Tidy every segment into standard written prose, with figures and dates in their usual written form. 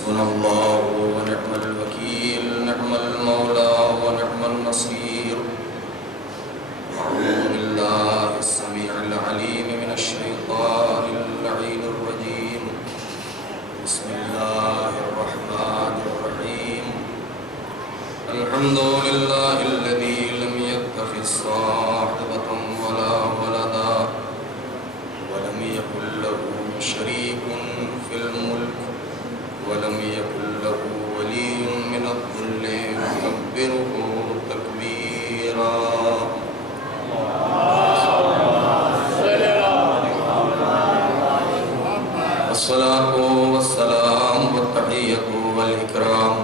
حسبنا الله ونعم الوكيل، نعم المولى ونعم النصير. أعوذ بالله السميع العليم من الشيطان اللعين الرجيم. بسم الله الرحمن الرحيم. الحمد لله الذي لم يتخذ صاحبة ولا ولدا ولم يكن له شريك في الملك ولم يكن له ولي من الذل يكبره تكبيرا. الصلاة والسلام والتحية والإكرام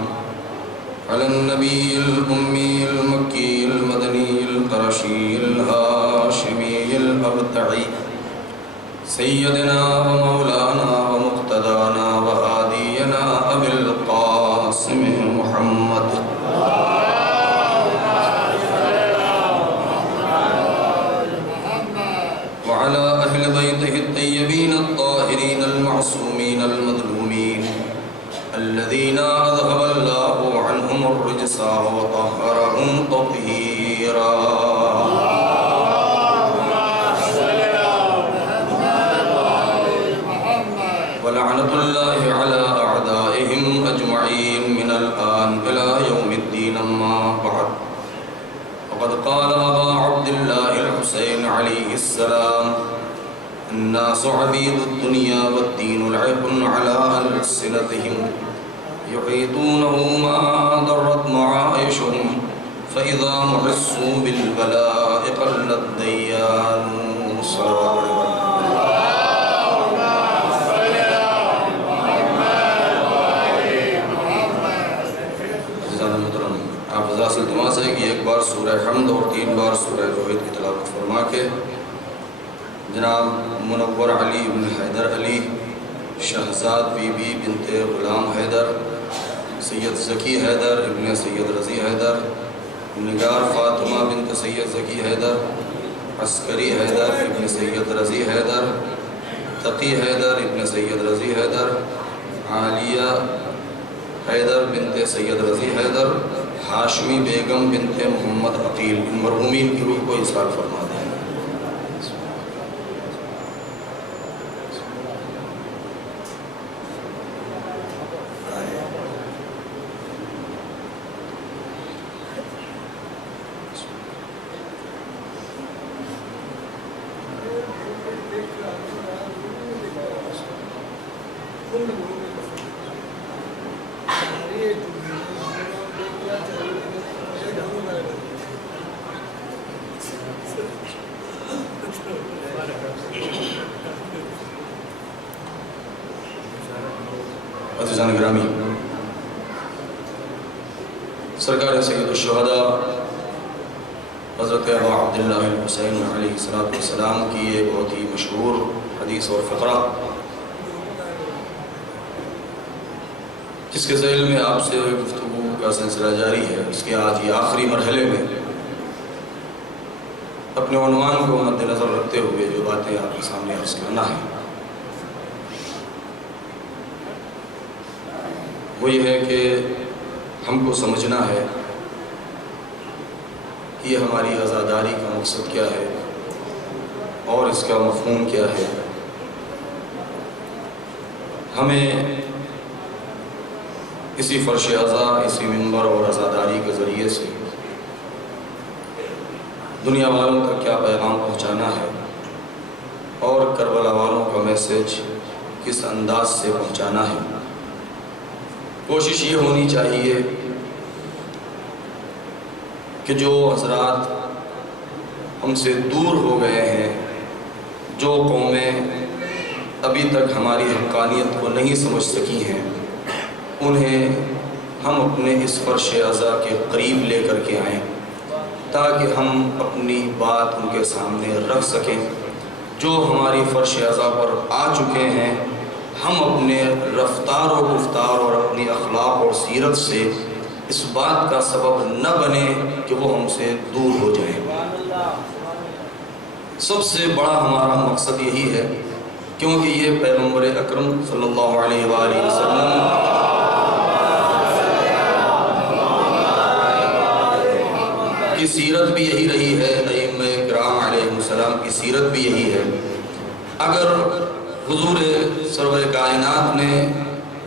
على النبي الأمي المكي المدني القرشي الهاشمي الأبتعي سيدنا ومولانا ومقتدانا وهادينا أبي القاسم محمد وعلى أهل بيته الطيبين الطاهرين المعصومين المظلومين الذين أذهب الله عنهم الرجس وطهرهم تطهيرا. ولعنة الله على أعدائهم أجمعين من الآن إلى يوم الدين. أما بعد، وقد قال أبا عبد الله الحسين عليه السلام: الناس عبيد الدنيا والدين لعب على ألسنتهم يحيطونه ما ضرت معايشهم فإذا محسوا بالبلاء قل الديان. صلوات الله. آپ حضرات سے التماس ہے کہ ایک بار سورہ حمد اور 3 بار سورہ توحید کی تلاوت فرما کے جناب منور علی بن حیدر علی، شہزاد بی بی بنت غلام حیدر، سید ذکی حیدر ابن سید رضی حیدر، نگار فاطمہ بنت سید ذکی حیدر، عسکری حیدر ابن سید رضی حیدر، تقی حیدر ابن سید رضی حیدر، عالیہ حیدر بنت سید رضی حیدر، ہاشمی بیگم بنت محمد عقیل، ان مرحومین کی روح کو اصلاح فرما دیں. عزیزان گرامی، سرکار سید الشہداء حضرت ابا عبداللہ الحسین علیہ السلام کی یہ بہت ہی مشہور حدیث اور فقرہ، جس کے ذیل میں آپ سے گفتگو کا سلسلہ جاری ہے، اس کے آج یہ آخری مرحلے میں اپنے عنوان کو مد نظر رکھتے ہوئے جو باتیں آپ کے سامنے عرض کرنا ہے وہ یہ ہے کہ ہم کو سمجھنا ہے کہ یہ ہماری عزاداری کا مقصد کیا ہے اور اس کا مفہوم کیا ہے. ہمیں اسی فرش عزا، اسی منبر اور عزاداری کے ذریعے سے دنیا والوں تک کیا پیغام پہنچانا ہے اور کربلا والوں کا میسج کس انداز سے پہنچانا ہے. کوشش یہ ہونی چاہیے کہ جو حضرات ہم سے دور ہو گئے ہیں، جو قومیں ابھی تک ہماری حقانیت کو نہیں سمجھ سکی ہیں، انہیں ہم اپنے اس فرش عزا کے قریب لے کر کے آئیں تاکہ ہم اپنی بات ان کے سامنے رکھ سکیں. جو ہماری فرش عزا پر آ چکے ہیں، ہم اپنے رفتار و گفتار اور اپنی اخلاق اور سیرت سے اس بات کا سبب نہ بنے کہ وہ ہم سے دور ہو جائیں. سب سے بڑا ہمارا مقصد یہی ہے، کیونکہ یہ پیغمبر اکرم صلی اللہ علیہ وآلہ وسلم کی سیرت بھی یہی رہی ہے، ائمہ کرام علیہ السلام کی سیرت بھی یہی ہے۔ اگر حضور سرور کائنات نے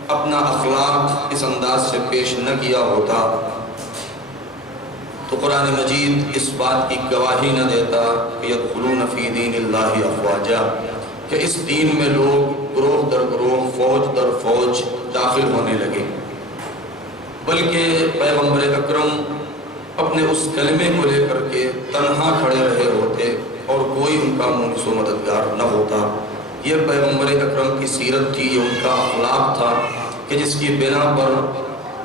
اپنا اخلاق اس انداز سے پیش نہ کیا ہوتا تو قرآن مجید اس بات کی گواہی نہ دیتا کہ یدخلون فی دین اللہ افواجا، کہ اس دین میں لوگ گروہ در گروہ، فوج در فوج داخل ہونے لگے، بلکہ پیغمبر اکرم اپنے اس کلمے کو لے کر کے تنہا کھڑے رہے ہوتے اور کوئی ان کا مونس و مددگار نہ ہوتا۔ یہ پیغمبر اکرم کی سیرت تھی، یہ ان کا اخلاق تھا کہ جس کی بنا پر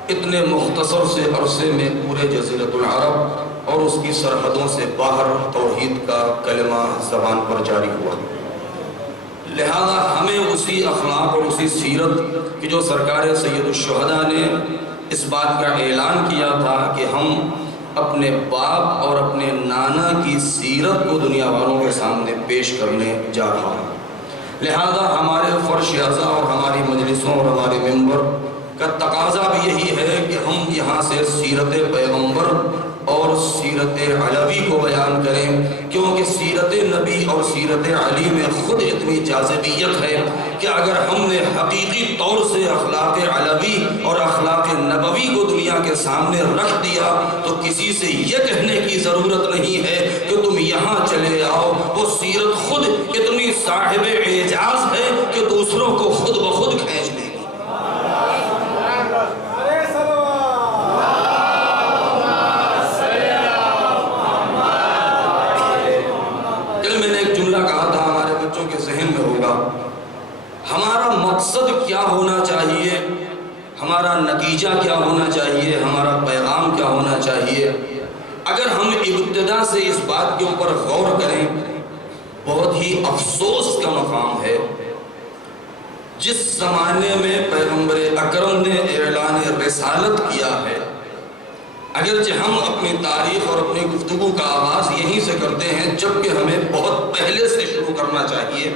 اتنے مختصر سے عرصے میں پورے جزیرۃ العرب اور اس کی سرحدوں سے باہر توحید کا کلمہ زبان پر جاری ہوا۔ لہذا ہمیں اسی اخلاق اور اسی سیرت کی جو سرکار سید الشہداء نے اس بات کا اعلان کیا تھا کہ ہم اپنے باپ اور اپنے نانا کی سیرت کو دنیا والوں کے سامنے پیش کرنے جا رہا ہوں، لہذا ہمارے فرش اعضاء اور ہماری مجلسوں اور ہمارے ممبر کا تقاضا بھی یہی ہے کہ ہم یہاں سے سیرت پیغمبر اور سیرت علوی کو بیان کریں، کیونکہ سیرت نبی اور سیرت علی میں خود اتنی جاذبیت ہے کہ اگر ہم نے حقیقی طور سے اخلاق علوی اور اخلاق نبوی کو دنیا کے سامنے رکھ دیا تو کسی سے یہ کہنے کی ضرورت نہیں ہے کہ تم یہاں چلے آؤ، وہ سیرت خود اتنی صاحب اعجاز ہے کہ دوسروں کو خود بخود کھینچ لے گی۔ ہمارا مقصد کیا ہونا چاہیے، ہمارا نتیجہ کیا ہونا چاہیے، ہمارا پیغام کیا ہونا چاہیے، اگر ہم ابتدا سے اس بات کے اوپر غور کریں، بہت ہی افسوس کا مقام ہے جس زمانے میں پیغمبر اکرم نے اعلان رسالت کیا ہے، اگرچہ ہم اپنی تاریخ اور اپنی گفتگو کا آغاز یہیں سے کرتے ہیں جبکہ ہمیں بہت پہلے سے شروع کرنا چاہیے۔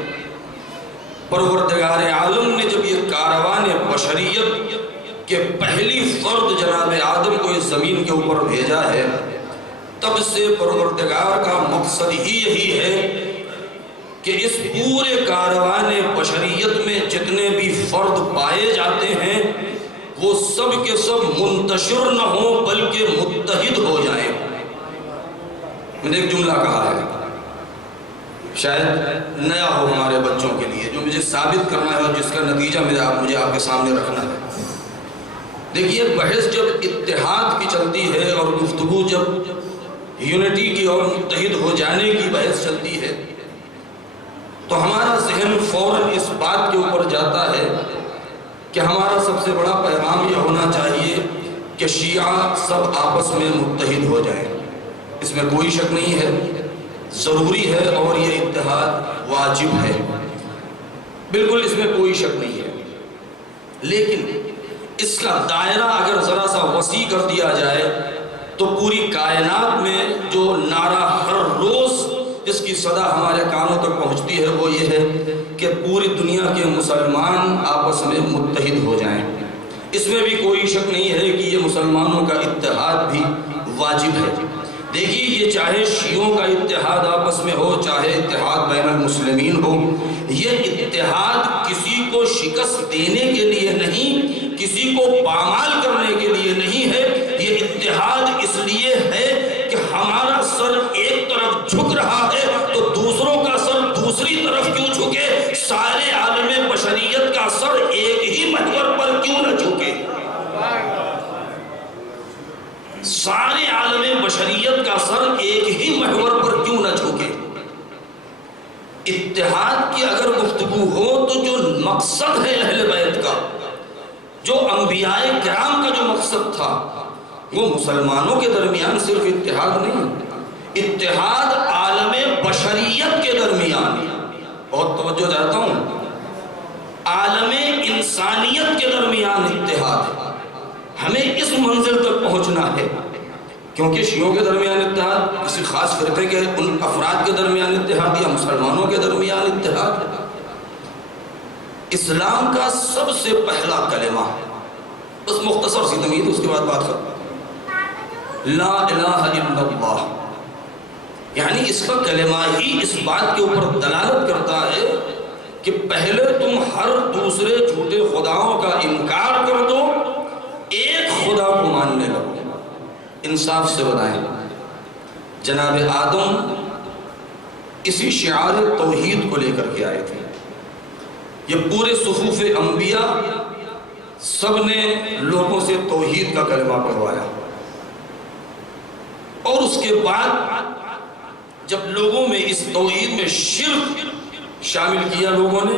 پروردگار عالم نے جب یہ کاروان بشریت کے پہلی فرد جناب آدم کو اس زمین کے اوپر بھیجا ہے، تب سے پروردگار کا مقصد ہی یہی ہے کہ اس پورے کاروان بشریت میں جتنے بھی فرد پائے جاتے ہیں وہ سب کے سب منتشر نہ ہوں بلکہ متحد ہو جائیں۔ میں نے ایک جملہ کہا ہے، شاید نیا ہو ہمارے بچوں کے لیے، جو مجھے ثابت کرنا ہے اور جس کا نتیجہ مجھے آپ کے سامنے رکھنا ہے۔ دیکھیے، بحث جب اتحاد کی چلتی ہے اور گفتگو جب یونٹی کی اور متحد ہو جانے کی بحث چلتی ہے تو ہمارا ذہن فوراً اس بات کے اوپر جاتا ہے کہ ہمارا سب سے بڑا پیغام یہ ہونا چاہیے کہ شیعہ سب آپس میں متحد ہو جائیں۔ اس میں کوئی شک نہیں ہے، ضروری ہے اور یہ اتحاد واجب ہے، بالکل اس میں کوئی شک نہیں ہے، لیکن اس کا دائرہ اگر ذرا سا وسیع کر دیا جائے تو پوری کائنات میں جو نعرہ ہر روز جس کی صدا ہمارے کانوں تک پہنچتی ہے وہ یہ ہے کہ پوری دنیا کے مسلمان آپس میں متحد ہو جائیں۔ اس میں بھی کوئی شک نہیں ہے کہ یہ مسلمانوں کا اتحاد بھی واجب ہے۔ دیکھیے، یہ چاہے شیعوں کا اتحاد آپس میں ہو، چاہے اتحاد بین المسلمین ہو، یہ اتحاد کسی کو شکست دینے کے لیے نہیں، کسی کو پامال کرنے کے لیے نہیں ہے، یہ اتحاد اس لیے ہے کہ ہمارا سر ایک طرف جھک رہا ہے تو دوسروں کا سر دوسری طرف کیوں جھکے، سارے عالم بشریت کا سر ایک ہی محور پر کیوں نہ جھکے، سارے عالم بشریت کا سر ایک ہی محور پر کیوں نہ جھکے۔ اتحاد کی اگر گفتگو ہو تو جو مقصد ہے اہل بیت کا، جو انبیاء کرام کا جو مقصد تھا، وہ مسلمانوں کے درمیان صرف اتحاد نہیں، اتحاد عالم بشریت کے درمیان، بہت توجہ چاہتا ہوں، عالم انسانیت کے درمیان اتحاد ہے۔ ہمیں اس منزل تک پہنچنا ہے، کیونکہ شیعوں کے درمیان اتحاد کسی خاص فرقے کے ان افراد کے درمیان اتحاد یا مسلمانوں کے درمیان اتحاد ہے۔ اسلام کا سب سے پہلا کلمہ، بس مختصر سی تمہید، اس کے بعد بات کروں، لا الہ الا اللہ، یعنی اس کا کلمہ ہی اس بات کے اوپر دلالت کرتا ہے کہ پہلے تم ہر دوسرے جھوٹے خداؤں کا انکار کر دو، ایک خدا کو ماننے لگو۔ انصاف سے بتائیں، جناب آدم اسی شعار توحید کو لے کر کے آئے تھے۔ یہ پورے صفوف انبیاء سب نے لوگوں سے توحید کا کلمہ پڑھوایا، اور اس کے بعد جب لوگوں میں اس توحید میں شرک شامل کیا لوگوں نے،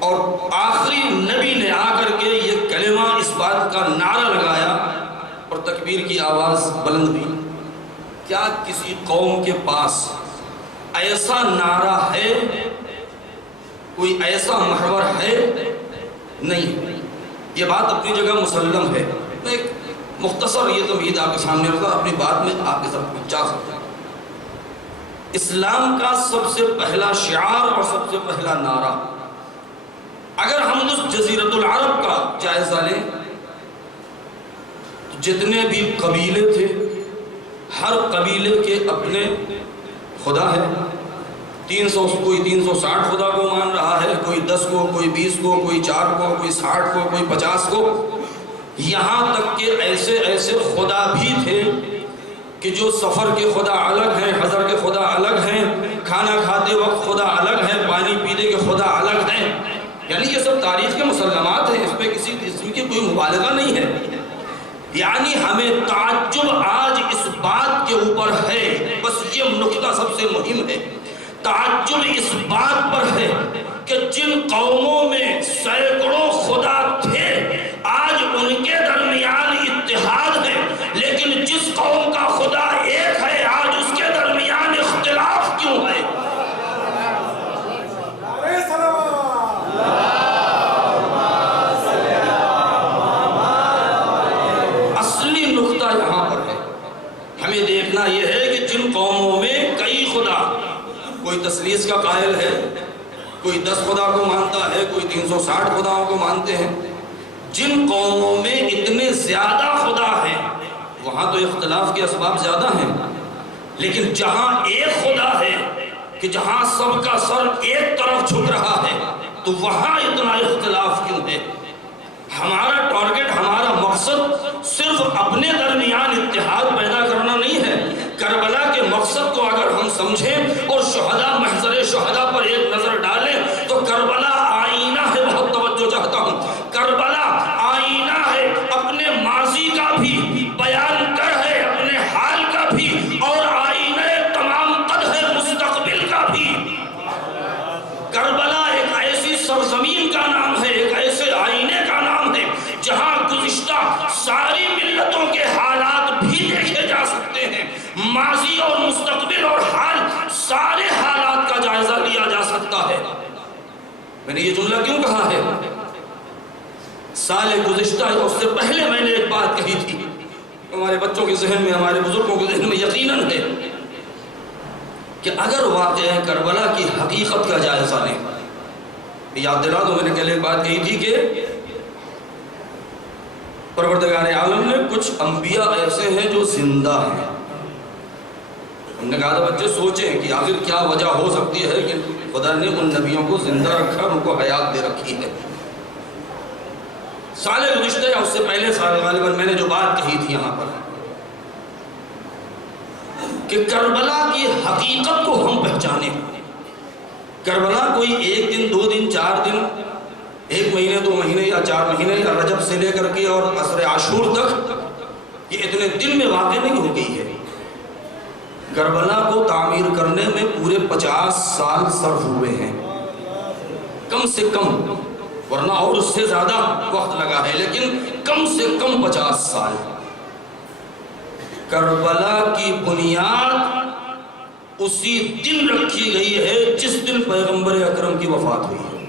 اور آخری نبی نے آ کر کے یہ کلمہ اس بات کا نعرہ لگایا اور تکبیر کی آواز بلند ہوئی۔ کیا کسی قوم کے پاس ایسا نعرہ ہے، کوئی ایسا محور ہے؟ نہیں۔ یہ بات اپنی جگہ مسلم ہے۔ میں ایک مختصر یہ تمہید آپ کے سامنے رکھا، اپنی بات میں آپ کے ساتھ پہنچا سکتا ہوں۔ اسلام کا سب سے پہلا شعار اور سب سے پہلا نعرہ، اگر ہم اس جزیرۃ العرب کا جائزہ لیں تو جتنے بھی قبیلے تھے، ہر قبیلے کے اپنے خدا ہے۔ 300 کوئی 360 خدا کو مان رہا ہے، کوئی 10 کو، کوئی 20 کو، کوئی 4 کو، کوئی 60 کو، کوئی 50 کو، یہاں تک کہ ایسے ایسے خدا بھی تھے کہ جو سفر کے خدا الگ ہیں، حضر کے خدا الگ ہیں، کھانا کھاتے وقت خدا الگ ہیں، پانی پینے کے خدا الگ ہیں۔ یعنی یہ سب تاریخ کے مسلمات ہیں، اس پہ کسی قسم کی کوئی مبالغہ نہیں ہے۔ یعنی ہمیں تعجب آج اس بات کے اوپر ہے، بس یہ نقطہ سب سے مہم ہے، تعجب اس بات پر ہے کہ جن قوموں میں سینکڑوں خدا تھے آج ان کے درمیان اتحاد ہے، لیکن جس قوم کا خدا ایک ہے آج اس کے درمیان اختلاف کیوں ہے؟ اصلی نقطہ یہاں پر ہے، ہمیں دیکھنا یہ ہے کہ جن قوموں میں کئی خدا، کوئی تثلیث کا قائل ہے، کوئی 10 خدا کو مانتا ہے، کوئی 360 خداؤں کو مانتے ہیں، جن قوموں میں اتنے زیادہ خدا ہیں وہاں تو اختلاف کے اسباب زیادہ ہیں، لیکن جہاں ایک خدا ہے کہ جہاں سب کا سر ایک طرف جھک رہا ہے تو وہاں اتنا اختلاف کیوں ہے؟ ہمارا ٹارگٹ، ہمارا مقصد صرف اپنے درمیان اتحاد پیدا کرنا نہیں ہے۔ کربلا کے مقصد کو اگر ہم سمجھیں اور شہداء، محضر شہداء پر ایک نظر ڈالیں تو کربلا آئینہ ہے، بہت توجہ چاہتا ہوں، کربلا آئینہ ہے، اپنے ماضی کا بھی بیان کر ہے، اپنے حال کا بھی، اور آئینہ تمام قد ہے مستقبل کا بھی۔ کربلا ایک ایسی سرزمین کا نام ہے، ایک ایسے آئینے کا نام ہے جہاں گزشتہ ساری ملتوں کے حالات بھی دیکھے جا سکتے ہیں، ماضی اور مستقبل اور حال، سارے حالات کا جائزہ لیا جا سکتا ہے۔ میں نے یہ جملہ کیوں کہا ہے؟ سال گزشتہ ہے، اس سے پہلے میں نے ایک بات کہی تھی، ہمارے بچوں کے ذہن میں، ہمارے بزرگوں کے ذہن میں یقیناً ہے کہ اگر واقعہ کربلا کی حقیقت کا جائزہ لیں، یاد دلا دو، میں نے کل ایک بات کہی تھی کہ پروردگار عالم نے کچھ انبیاء ایسے ہیں جو زندہ ہیں۔ ہم نے کہا تھا بچے سوچیں کہ آخر کیا وجہ ہو سکتی ہے کہ خدا نے ان نبیوں کو زندہ رکھا، ان کو حیات دے رکھی ہے۔ سال گزشتہ یا اس سے پہلے سال غالباً میں نے جو بات کہی تھی یہاں پر کہ کربلا کی حقیقت کو ہم پہچانیں۔ کربلا کوئی 1 دن 2 دن 4 دن 1 مہینے 2 مہینے یا 4 مہینے یا رجب سے لے کر کے اور عصر عاشور تک یہ اتنے دن میں واقع نہیں ہو گئی ہے۔ کربلا کو تعمیر کرنے میں پورے 50 سال صرف ہوئے ہیں کم سے کم، ورنہ اور اس سے زیادہ وقت لگا ہے، لیکن کم سے کم 50 سال۔ کربلا کی بنیاد اسی دن رکھی گئی ہے جس دن پیغمبر اکرم کی وفات ہوئی ہے۔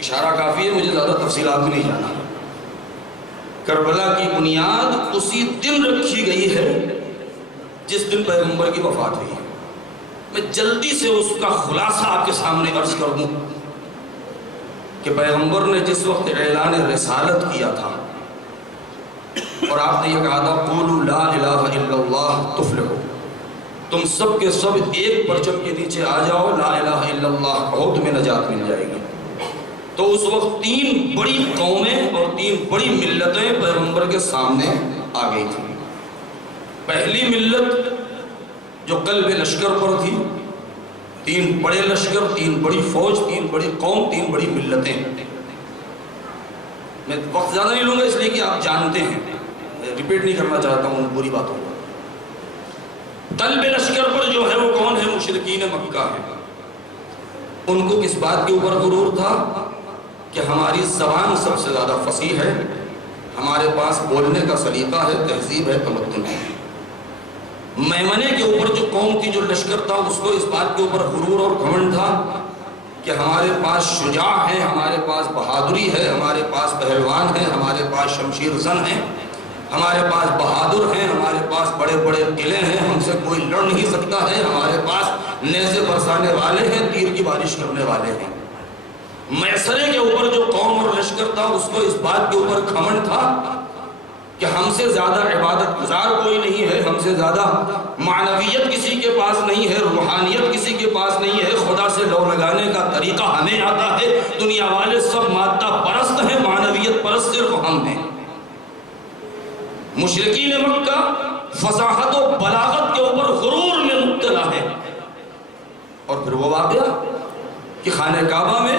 اشارہ کافی ہے، مجھے زیادہ تفصیلات میں نہیں جانا۔ کربلا کی بنیاد اسی دن رکھی گئی ہے جس دن پیغمبر کی وفات ہوئی ہے۔ میں جلدی سے اس کا خلاصہ آپ کے سامنے عرض کر دوں کہ پیغمبر نے جس وقت اعلان رسالت کیا تھا اور آپ نے یہ کہا تھا قولوا لا الہ الا اللہ تفلحوا، تم سب کے سب ایک پرچم کے نیچے آ جاؤ، لا الہ الا اللہ کہو، تمہیں نجات مل جائے گی۔ تو اس وقت 3 بڑی قومیں اور 3 بڑی ملتیں پیغمبر کے سامنے آ گئی تھیں۔ پہلی ملت جو قلب لشکر پر تھی، 3 بڑے لشکر، 3 بڑی فوج، 3 بڑی قوم، 3 بڑی ملتیں۔ میں وقت زیادہ نہیں لوں گا اس لیے کہ آپ جانتے ہیں، ریپیٹ نہیں کرنا چاہتا ہوں پوری باتوں کو۔ قلب لشکر پر جو ہے وہ کون ہے؟ مشرکین مکہ ہے۔ ان کو کس بات کے اوپر غرور تھا کہ ہماری زبان سب سے زیادہ فصیح ہے، ہمارے پاس بولنے کا سلیقہ ہے، تہذیب ہے، تمدن ہے۔ میمنے کے اوپر جو قوم تھی، جو لشکر تھا، اس کو اس بات کے اوپر غرور اور گھمنڈ تھا کہ ہمارے پاس شجاع ہیں، ہمارے پاس بہادری ہے، ہمارے پاس پہلوان ہیں، ہمارے پاس شمشیر زن ہیں، ہمارے پاس بہادر ہیں، ہمارے پاس بڑے بڑے قلعے ہیں، ہم سے کوئی لڑ نہیں سکتا ہے، ہمارے پاس نیزے برسانے والے ہیں، تیر کی بارش کرنے والے ہیں۔ میسرے کے اوپر جو قوم اور لشکر تھا، اس کو اس بات کے اوپر گھمنڈ تھا کہ ہم سے زیادہ عبادت گزار کوئی نہیں ہے، ہم سے زیادہ معنویت کسی کے پاس نہیں ہے، روحانیت کسی کے پاس نہیں ہے، خدا سے لو لگانے کا طریقہ ہمیں آتا ہے، دنیا والے سب مادہ پرست ہیں، معنویت پرست صرف ہم ہیں۔ مشرکین مکہ فصاحت و بلاغت کے اوپر غرور میں مبتلا ہے۔ اور پھر وہ واقعہ کہ خانہ کعبہ میں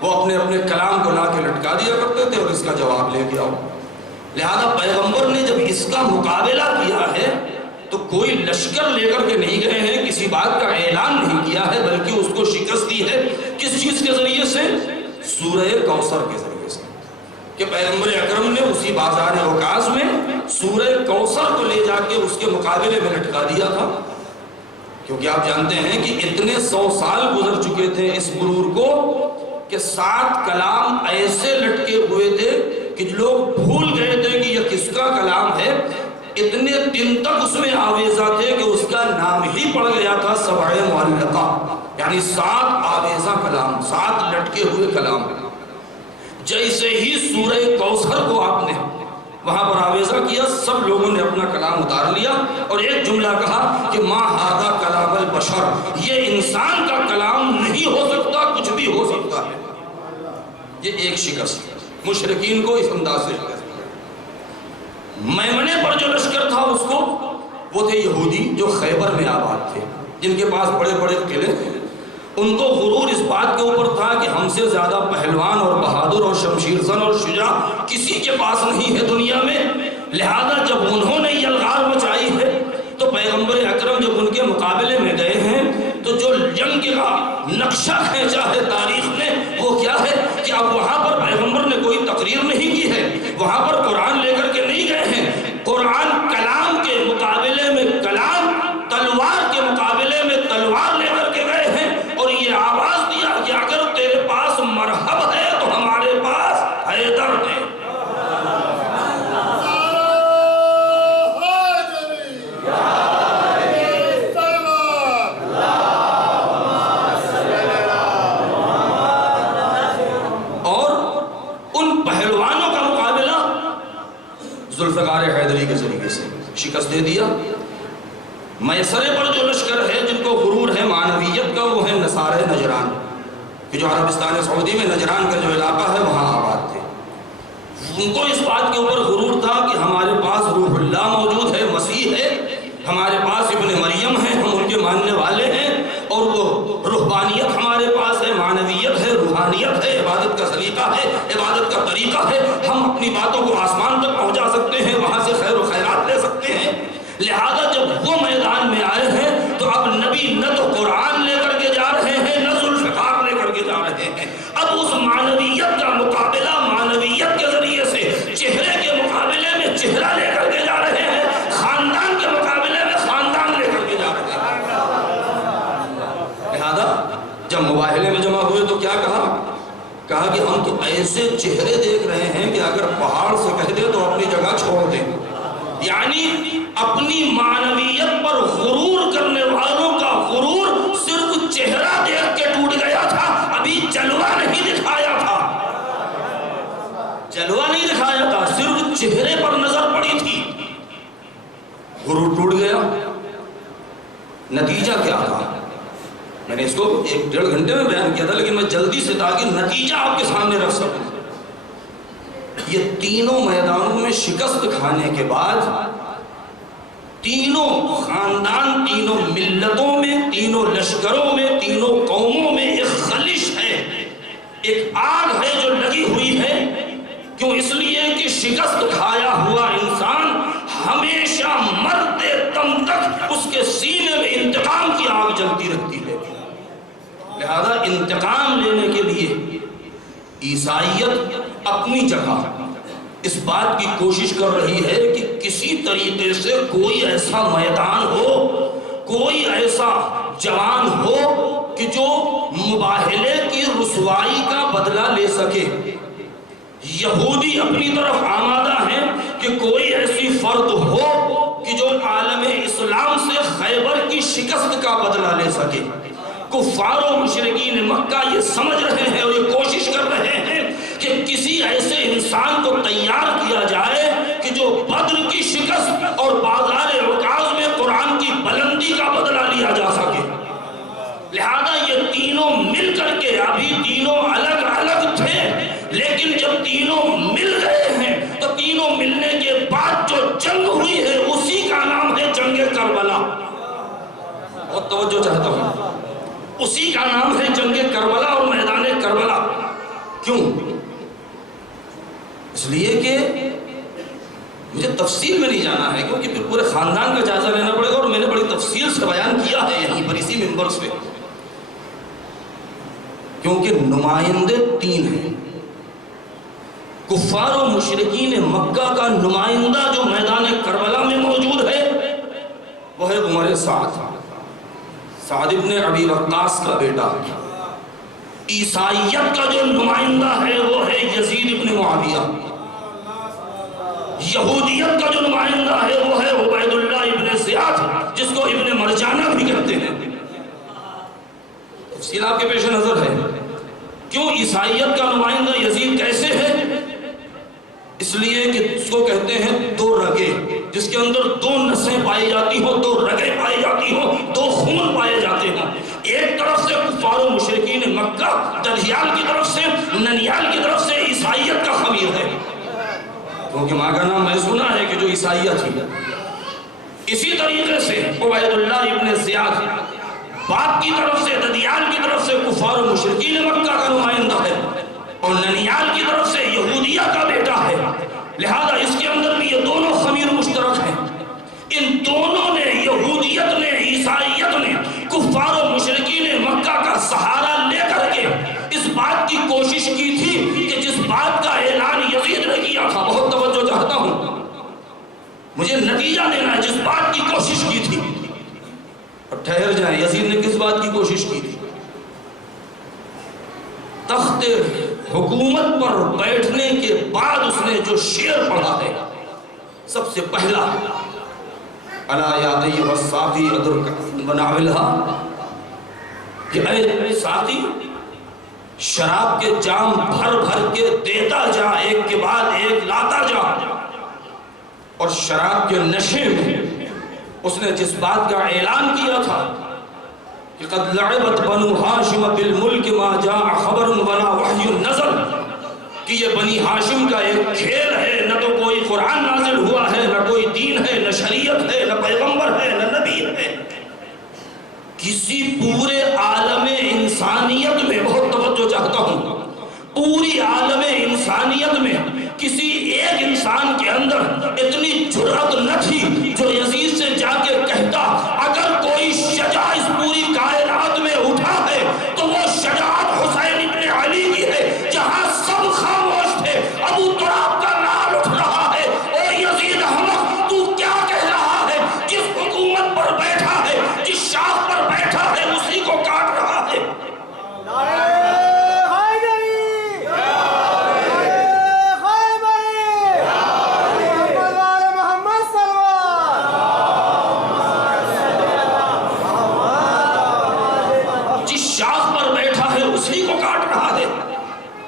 وہ اپنے اپنے کلام کو لا کے لٹکا دیا کرتے تھے اور اس کا جواب لے کے آؤ۔ لہذا پیغمبر نے جب اس کا مقابلہ کیا ہے تو کوئی لشکر لے کر کے نہیں گئے ہیں، کسی بات کا اعلان نہیں کیا ہے، بلکہ اس کو شکست دی ہے۔ کس چیز کے ذریعے سے؟ سورہ کوثر کے ذریعے سے، کہ پیغمبر اکرم نے اسی بازار اوکاز میں سورہ کوثر کو لے جا کے اس کے مقابلے میں لٹکا دیا تھا۔ کیونکہ آپ جانتے ہیں کہ اتنے 100 سال گزر چکے تھے اس غرور کو کہ 7 کلام ایسے لٹکے ہوئے تھے کہ لوگ بھول گئے تھے کہ یہ کس کا کلام ہے۔ اتنے دن تک اس میں آویزہ تھے کہ اس کا نام ہی پڑ گیا تھا سبع معلقہ، یعنی 7 آویزہ کلام، 7 لٹکے ہوئے کلام۔ جیسے ہی سورہ کوثر کو آپ نے وہاں پر آویزہ کیا، سب لوگوں نے اپنا کلام اتار لیا اور ایک جملہ کہا کہ ما ھذا کلام البشر، یہ انسان کا کلام نہیں ہو سکتا، کچھ بھی ہو سکتا ہے۔ یہ ایک شکست مشرکین کو اس انداز سے شکست۔ میمنے پر جو لشکر تھا اس کو، وہ تھے یہودی جو خیبر میں آباد تھے، جن کے پاس بڑے بڑے قلعے تھے۔ ان کو غرور اس بات کے اوپر تھا کہ ہم سے زیادہ پہلوان اور بہادر اور شمشیر زن اور شجاع کسی کے پاس نہیں ہے دنیا میں۔ لہذا جب انہوں نے یہ الغار مچائی ہے تو پیغمبر اکرم جب ان کے مقابلے میں گئے ہیں تو جو جنگ کا نقشہ کھینچا ہے تاریخ نے، وہ کیا ہے کہ اب وہاں پر پیغمبر نے کوئی تقریر نہیں کی ہے، وہاں پر قرآن لے کر کے نہیں گئے ہیں۔ قرآن کلام کے مقابلے میں کلام، تلوار کے مقابلے میں تلوار لے کر کے گئے ہیں، اور یہ آواز دیا کہ اگر تیرے پاس مرحب ہے تو ہمارے پاس حیدر ہے۔ اور ان پہلوانوں کا مقابلہ ذوالفقار حیدری کے ذریعے سے شکست دے دیا۔ میسرے پر جو لشکر ہے جن کو غرور ہے معنویت کا، وہ ہے نصارے نجران، کہ جو عربستان سعودی میں نجران کا جو علاقہ ہے وہاں آباد تھے۔ ان کو اس بات کے اوپر غرور تھا کہ ہمارے پاس روح اللہ موجود ہے، مسیح ہے، ہمارے پاس ابن مریم ہے، ہم ان کے ماننے والے ہیں، اور وہ روحانیت ہمارے پاس ہے، معنویت ہے، روحانیت ہے، عبادت کا سلیقہ ہے، عبادت کا طریقہ ہے، ہم اپنی باتوں کو آسمان تک پہنچا سکتے ہیں، وہاں سے خیر و خیرات لے سکتے ہیں۔ لہذا جب وہ میدان میں آئے ہیں تو اب نبی نہ تو قرآن لے کر کے جا رہے ہیں، نہ ذوالفقار لے کر کے جا رہے ہیں۔ اب اس معنویت کا مقابلہ معنویت کے ذریعے سے، چہرے کے مقابلے میں چہرہ لے کر کے جا رہے ہیں، خاندان کے مقابلے میں خاندان لے کر کے جا رہے ہیں۔ لہذا جب مباہلے میں جمع ہوئے تو کیا کہا کہ ہم تو ایسے چہرے دیکھ رہے ہیں کہ اگر پہاڑ سے کہہ دے تو اپنی جگہ چھوڑ دیں۔ یعنی اپنی معنویت پر غرور کرنے والوں کا غرور صرف چہرہ دیکھ کے ٹوٹ گیا تھا، ابھی جلوہ نہیں دکھایا تھا، جلوہ نہیں دکھایا تھا، صرف چہرے پر نظر پڑی تھی۔ ٹوٹ گیا. نتیجہ کیا تھا؟ میں نے اس کو 1-1.5 گھنٹے میں بیان کیا تھا، لیکن میں جلدی سے تاکہ نتیجہ آپ کے سامنے رکھ سکوں. یہ تینوں میدانوں میں شکست کھانے کے بعد تینوں خاندان، تینوں ملتوں میں، تینوں لشکروں میں، تینوں قوموں میں ایک خلش ہے، ایک آگ ہے جو لگی ہوئی ہے. کیوں؟ اس لیے کہ شکست کھایا ہوا انسان ہمیشہ مرتے دم تک اس کے سینے میں انتقام کی آگ جلتی رہتی ہے. لہذا انتقام لینے کے لیے عیسائیت اپنی جگہ اس بات کی کوشش کر رہی ہے کہ کسی طریقے سے کوئی ایسا میدان ہو، کوئی ایسا جوان ہو کہ جو مباہلے کی رسوائی کا بدلہ لے سکے. یہودی اپنی طرف آمادہ ہیں کہ کوئی ایسی فرد ہو کہ جو عالم اسلام سے خیبر کی شکست کا بدلہ لے سکے. کفار و مشرکین مکہ یہ سمجھ رہے ہیں اور یہ کوشش کر رہے ہیں کہ کسی ایسے انسان کو تیار کیا جائے کہ جو بدر کی شکست اور بازار عکاظ میں قرآن کی بلندی کا بدلہ لیا جا سکے. لہذا یہ تینوں مل کر کے، ابھی تینوں الگ الگ تھے لیکن جب تینوں مل گئے ہیں تو تینوں ملنے کے بعد جو جنگ ہوئی ہے اسی کا نام ہے جنگ کربلا. بہت توجہ چاہتا ہوں، اسی کا نام ہے جنگ کربلا اور میدان کربلا. کیوں؟ اس لیے کہ مجھے تفصیل میں نہیں جانا ہے کیونکہ پھر پورے خاندان کا جائزہ لینا پڑے گا، اور میں نے بڑی تفصیل سے بیان کیا ہے یہیں پر اسی منبر سے. کیونکہ نمائندے 3 ہیں. کفار و مشرکین مکہ کا نمائندہ جو میدان کربلا میں موجود ہے وہ ہے عمر سعد ابن ابی وقاص کا بیٹا. عیسائیت کا جو نمائندہ ہے وہ ہے یزید ابن معاویہ. یہودیت کا جو نمائندہ ہے وہ ہے عبید اللہ ابن زیاد جس کو ابن مرجانہ بھی کہتے ہیں. تفصیل آپ کے پیش نظر ہے. کیوں عیسائیت کا نمائندہ یزید کیسے ہے؟ اس لیے کہ اس کو کہتے ہیں 2 رگے، جس کے اندر 2 نسیں پائی جاتی ہوں، 2 رگیں پائی جاتی ہوں، 2 خون پائے جاتے ہیں. ایک طرف سے کفار و مشرکین مکہ ددھیال کی طرف سے، ننیال کی طرف سے عیسائیت کا خمیر ہے، کیونکہ ماں کا نام میں سنا ہے کہ جو عیسائیت ہی. اسی طریقے سے عبید اللہ ابن زیاد باپ کی طرف سے، ددھیال کی طرف سے کفار و مشرکین مکہ کا نمائندہ ہے، اور ننیال کی طرف سے یہودیہ کا بیٹا ہے. لہذا اس کے اندر بھی یہ دونوں خمیر مشترک ہیں. ان دونوں نے، یہودیت نے، عیسائیت نے، کفار و مشرکین مکہ کا سہارا لے کر کے اس بات کی کوشش کی تھی کہ جس بات کا اعلان یزید نے کیا تھا، بہت توجہ چاہتا ہوں، مجھے نتیجہ دینا ہے، جس بات کی کوشش کی تھی. اب ٹھہر جائیں، یزید نے کس بات کی کوشش کی تھی؟ تخت حکومت پر بیٹھنے کے بعد اس نے جو شعر پڑھا ہے سب سے پہلا، الا یا ایھا الساقی ادرک بناولھا، کہ اے ساقی شراب کے جام بھر بھر کے دیتا جا، ایک کے بعد ایک لاتا جا. اور شراب کے نشے میں اس نے جس بات کا اعلان کیا تھا کہ قد لعبت بنو ہاشم بالملک ما جاء خبر ولا وحی نزل، کہ یہ بنی ہاشم کا ایک کھیل ہے، نہ تو کوئی قرآن نازل ہوا ہے، نہ کوئی دین ہے، نہ شریعت ہے، نہ پیغمبر ہے، نہ نبی ہے. کسی پورے عالم انسانیت میں، بہت توجہ چاہتا ہوں، پوری عالم انسانیت میں کسی ایک انسان کے اندر اتنی جرأت نہ تھی جو یزید سے جا کے کہتا اگر کوئی شجاع اس پوری کائنات میں اٹھا ہے تو وہ شجاعت حسین ابن علی کی ہے. جہاں سب خاموش تھے ابو تراب کا نام اٹھ رہا ہے، اور یزید احمق تو کیا کہہ رہا ہے؟ جس حکومت پر بیٹھا ہے، جس شاخ پر بیٹھا ہے، اسی کو کاٹ رہا ہے.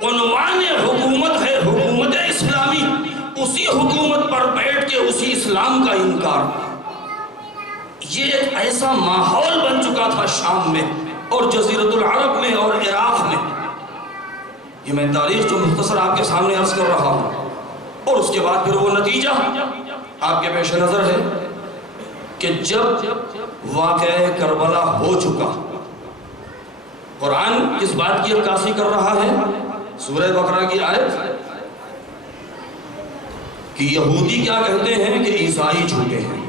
عنوان حکومت ہے حکومت اسلامی، اسی حکومت پر بیٹھ کے اسی اسلام کا انکار. یہ ایک ایسا ماحول بن چکا تھا شام میں اور جزیرۃ العرب میں اور عراق میں. یہ میں تاریخ جو مختصر آپ کے سامنے عرض کر رہا ہوں، اور اس کے بعد پھر وہ نتیجہ آپ کے پیش نظر ہے کہ جب واقعہ کربلا ہو چکا، قرآن کس بات کی عکاسی کر رہا ہے؟ سورہ بقرہ کی آیت کہ یہودی کیا کہتے ہیں کہ عیسائی جھوٹے ہیں،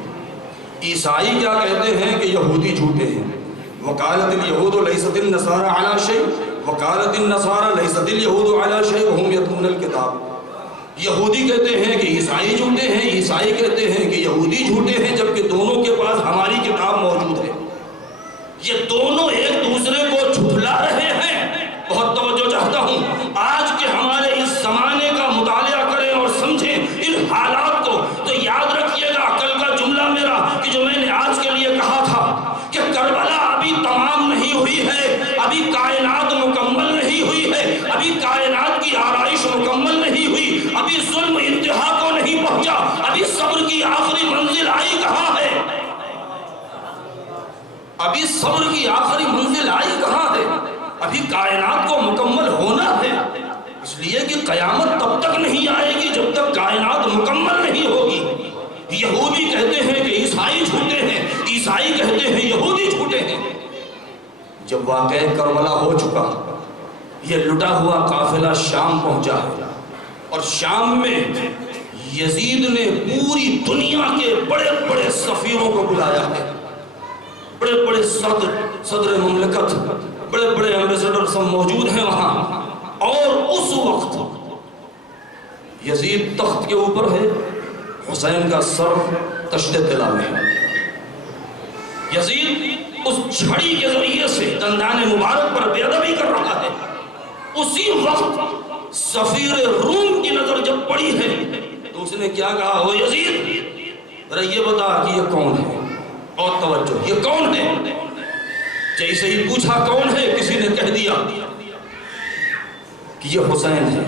عیسائی کیا کہتے ہیں کہ یہودی جھوٹے ہیں. وقالت اليهود ليست النصارى على شيء وقالت النصارى ليست اليهود على شيء وهم يتلون الكتاب. یہودی کہتے ہیں کہ عیسائی جھوٹے ہیں، عیسائی کہتے ہیں کہ یہودی جھوٹے ہیں، جبکہ دونوں کے پاس ہماری کتاب موجود ہے. یہ دونوں ایک دوسرے کو جھٹلا رہے ہیں. بہت توجہ چاہتا ہوں آج کے ہمارے اس زمانے کا مطالعہ کریں اور سمجھیں ان حالات کو. تو یاد رکھیے گا کل کا جملہ میرا کہ جو میں نے آج کے لیے کہا تھا کہ کربلا ابھی تمام نہیں ہوئی ہے، ابھی کائنات مکمل نہیں ہوئی ہے، ابھی کائنات کی آرائش مکمل نہیں ہوئی، ابھی ظلم انتہا کو نہیں پہنچا، ابھی صبر کی آخری منزل آئی کہاں ہے؟ ابھی صبر کی آخری منزل آئی کہاں ہے؟ ابھی کائنات کو مکمل ہونا ہے. اس لیے کہ قیامت تب تک نہیں آئے گی جب تک کائنات مکمل نہیں ہوگی. یہودی کہتے ہیں کہ عیسائی جھوٹے ہیں، عیسائی کہتے ہیں یہودی جھوٹے ہیں. جب واقعہ کربلا ہو چکا، یہ لٹا ہوا قافلہ شام پہنچا ہے، اور شام میں یزید نے پوری دنیا کے بڑے بڑے سفیروں کو بلایا ہے. بڑے بڑے صدر مملکت، بڑے بڑے ایمبیسڈر سب موجود ہیں وہاں. اور اس وقت یزید تخت کے اوپر ہے، حسین کا سر تشت طلا میں ہے. یزید اس چھڑی کے ذریعے سے دندان مبارک پر بے ادبی کر رہا ہے. اسی وقت سفیر روم کی نظر جب پڑی ہے تو اس نے کیا کہا، ہو یزید ذرا یہ بتا کہ یہ کون ہے. اور توجہ، یہ کون ہے؟ جیسے ہی پوچھا کون ہے، کسی نے کہہ دیا کہ یہ حسین ہے.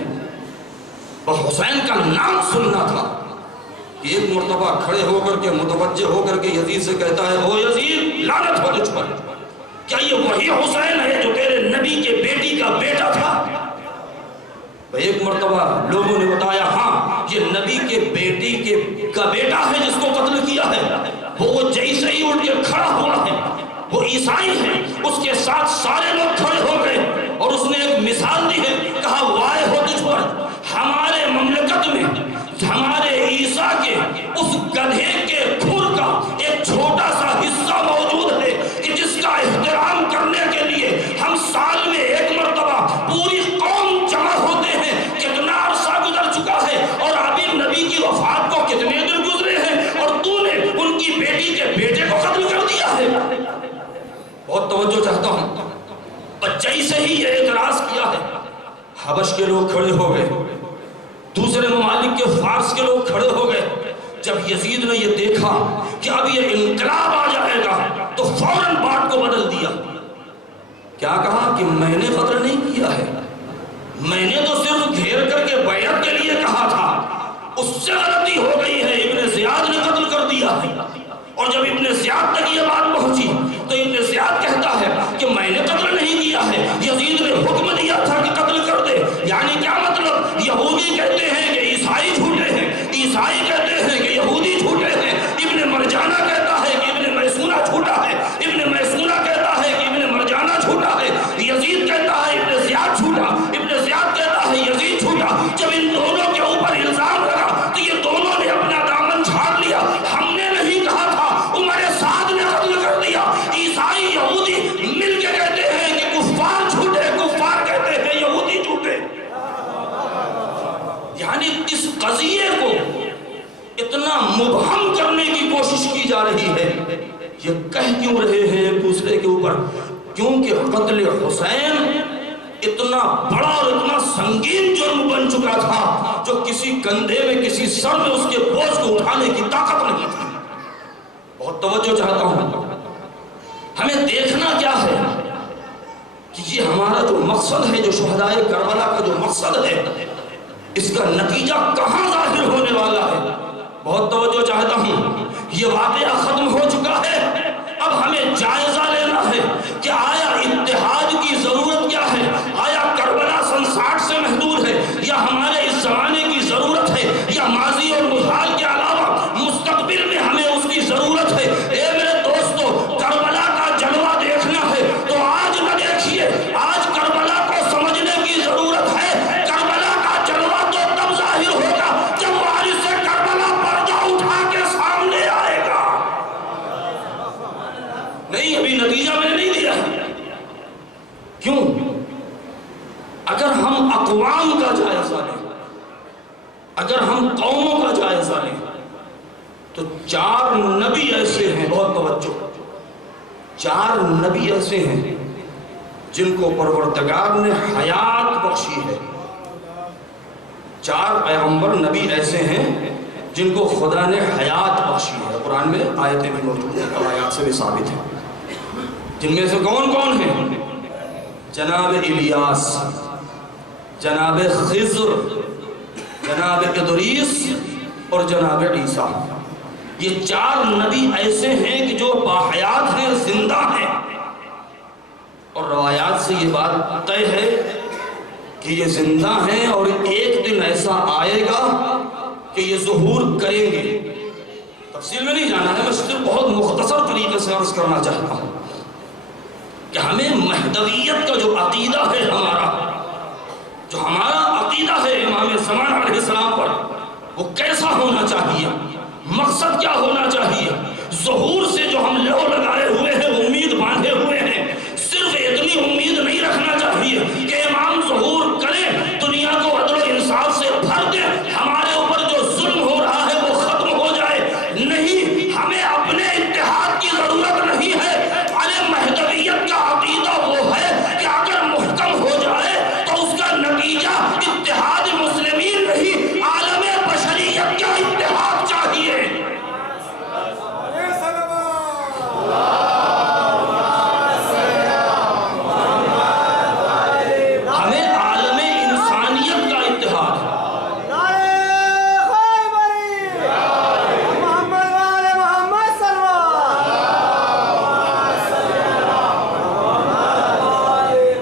اور حسین کا نام سننا تھا. ایک مرتبہ کھڑے ہو کر کے متوجہ ہو کر کے یزید سے کہتا ہے، او یزید لعنت ہو تجھ پر، کیا یہ وہی حسین ہے جو تیرے نبی کے بیٹی کا بیٹا تھا؟ ایک مرتبہ لوگوں نے بتایا ہاں یہ نبی کے بیٹی کا بیٹا ہے جس کو قتل کیا ہے. وہ جیسے ہی اٹھ کے کھڑا ہوا ہے، وہ عیسائی ہے، اس کے ساتھ سارے لوگ کھڑے ہو گئے اور اس نے ایک مثال دی ہے. کہا وائے ہو تجھ پر، ہمارے مملکت میں ہمارے عیسیٰ کے اس گدھے کے کھر کا ایک چھوٹا سا حصہ موجود ہے کہ جس کا احترام کرنے کے لیے ہم سال میں ایک مرتبہ پوری قوم جمع ہوتے ہیں. کتنا عرصہ گزر چکا ہے اور ابھی نبی کی وفات کو کتنے دن گزرے ہیں اور تو نے ان کی بیٹی کے بیٹے کو قتل کر دیا ہے. بہت توجہ چاہتا ہوں. بچائی سے ہی یہ اعتراض کیا ہے، حبش کے لوگ کھڑے ہو گئے، دوسرے ممالک کے فارس کے لوگ کھڑے ہو گئے. جب یزید نے یہ دیکھا کہ اب یہ انقلاب آ جائے گا تو فوراً بات کو بدل دیا. کیا کہا کہ میں نے قتل نہیں کیا ہے، میں نے تو صرف گھیر کر کے بیعت کے لیے کہا تھا. اس سے غلطی ہو گئی ہے، ابن زیاد نے قتل کر دیا ہے. اور جب ابن زیاد تک یہ بات پہنچی تو ابن زیاد کہتا ہے کہ میں نے قتل نہیں کیا ہے، یزید نے حکم دیا تھا کہ قتل کر دے. یعنی کیا مطلب؟ یہودی کہتے ہیں کہ عیسائی جھوٹے ہیں، عیسائی کہتے ہیں کہ یہودی جھوٹے ہیں. ابن مرجانہ کہتا ہے کہ ابن میسونہ جھوٹا ہے، ابن میسونہ کہتا ہے کہ ابن مرجانہ جھوٹا ہے، یزید کہتا ہے ابن زیاد جھوٹا، ابن زیاد کہتا ہے یزید جھوٹا. جب ان دونوں کے اوپر الزام لگا تو یہ دونوں نے اپنا دامن چھاڑ لیا. ہم نے نہیں کہا تھا، عمر سعد نے قتل کر دیا. عیسائی یہودی مل کے کہتے ہیں کہ کفار جھوٹے، کفار کہتے ہیں یہودی جھوٹے. یعنی اس قضیے کو اتنا مبہم کرنے کی کوشش کی جا رہی ہے. یہ کہہ کیوں رہے ہیں ایک دوسرے کے اوپر؟ کیونکہ قتل حسین اتنا بڑا اور اتنا سنگین جرم بن چکا تھا جو کسی کندھے میں، کسی سر میں اس کے بوجھ کو اٹھانے کی طاقت نہیں تھی. بہت توجہ چاہتا ہوں. ہمیں دیکھنا کیا ہے کہ یہ ہمارا جو مقصد ہے، جو شہدائے کربلا کا جو مقصد ہے، اس کا نتیجہ کہاں ظاہر ہونے والا ہے. بہت توجہ چاہتا ہوں یہ واقعہ ختم ہو چکا ہے، اب ہمیں جائزہ لینا ہے کہ آیا اتحاد کی ضرورت کیا ہے؟ آیا کربلا سن 60 سے محدود ہے، یا ہمارے اس زمانے کی ضرورت ہے، یا ماضی اور مستقبل کے علاوہ مستقبل میں ہمیں اس کی ضرورت ہے؟ اے میرے دوستو، کربلا کا جلوہ دیکھنا ہے تو آج نہ دیکھیے، آج کربلا کو سمجھنے کی ضرورت ہے۔ کربلا کا جلوہ تو تب ظاہر ہوگا جب وارث کربلا پردہ اٹھا کے سامنے آئے گا۔ نہیں، ابھی نتیجہ میں نے نہیں دیا ہے۔ کیوں؟ اگر ہم اقوام کا جائزہ لیں، اگر ہم قوموں کا جائزہ لیں، تو 4 نبی ایسے ہیں، بہت توجہ، 4 نبی ایسے ہیں جن کو پروردگار نے حیات بخشی ہے۔ 4 پیغمبر نبی ایسے ہیں جن کو خدا نے حیات بخشی ہے۔ قرآن میں آیتیں بھی موجود ہیں، آیات سے بھی ثابت ہیں۔ جن میں سے کون کون ہیں؟ جناب الیاس، جناب خضر، جناب ادریس اور جناب عیسیٰ۔ یہ 4 نبی ایسے ہیں کہ جو باحیات ہیں، زندہ ہیں، اور روایات سے یہ بات طے ہے کہ یہ زندہ ہیں اور ایک دن ایسا آئے گا کہ یہ ظہور کریں گے۔ تفصیل میں نہیں جانا ہے، میں صرف بہت مختصر طریقے سے عرض کرنا چاہتا ہوں کہ ہمیں مہدویت کا جو عقیدہ ہے، جو ہمارا عقیدہ ہے امام زمان علیہ السلام پر، وہ کیسا ہونا چاہیے، مقصد کیا ہونا چاہیے۔ ظہور سے جو ہم لو لگائے ہوئے ہیں، امید باندھے ہوئے ہیں، صرف اتنی امید نہیں رکھنا چاہیے کہ امام ظہور کریں، دنیا کو عدل و انصاف سے بھر دیں، ہمارے اوپر جو ظلم ہو رہا ہے وہ ختم ہو جائے۔ نہیں، ہمیں اپنے اتحاد کی ضرورت نہیں ہے۔ ارے مہدویت کا عقیدہ وہ ہے کہ اگر محکم ہو جائے تو اس کا نتیجہ اتحاد مسلمین نہیں، عالم بشریت کا اتحاد چاہیے۔ ہمیں عالم انسانیت کا اتحاد،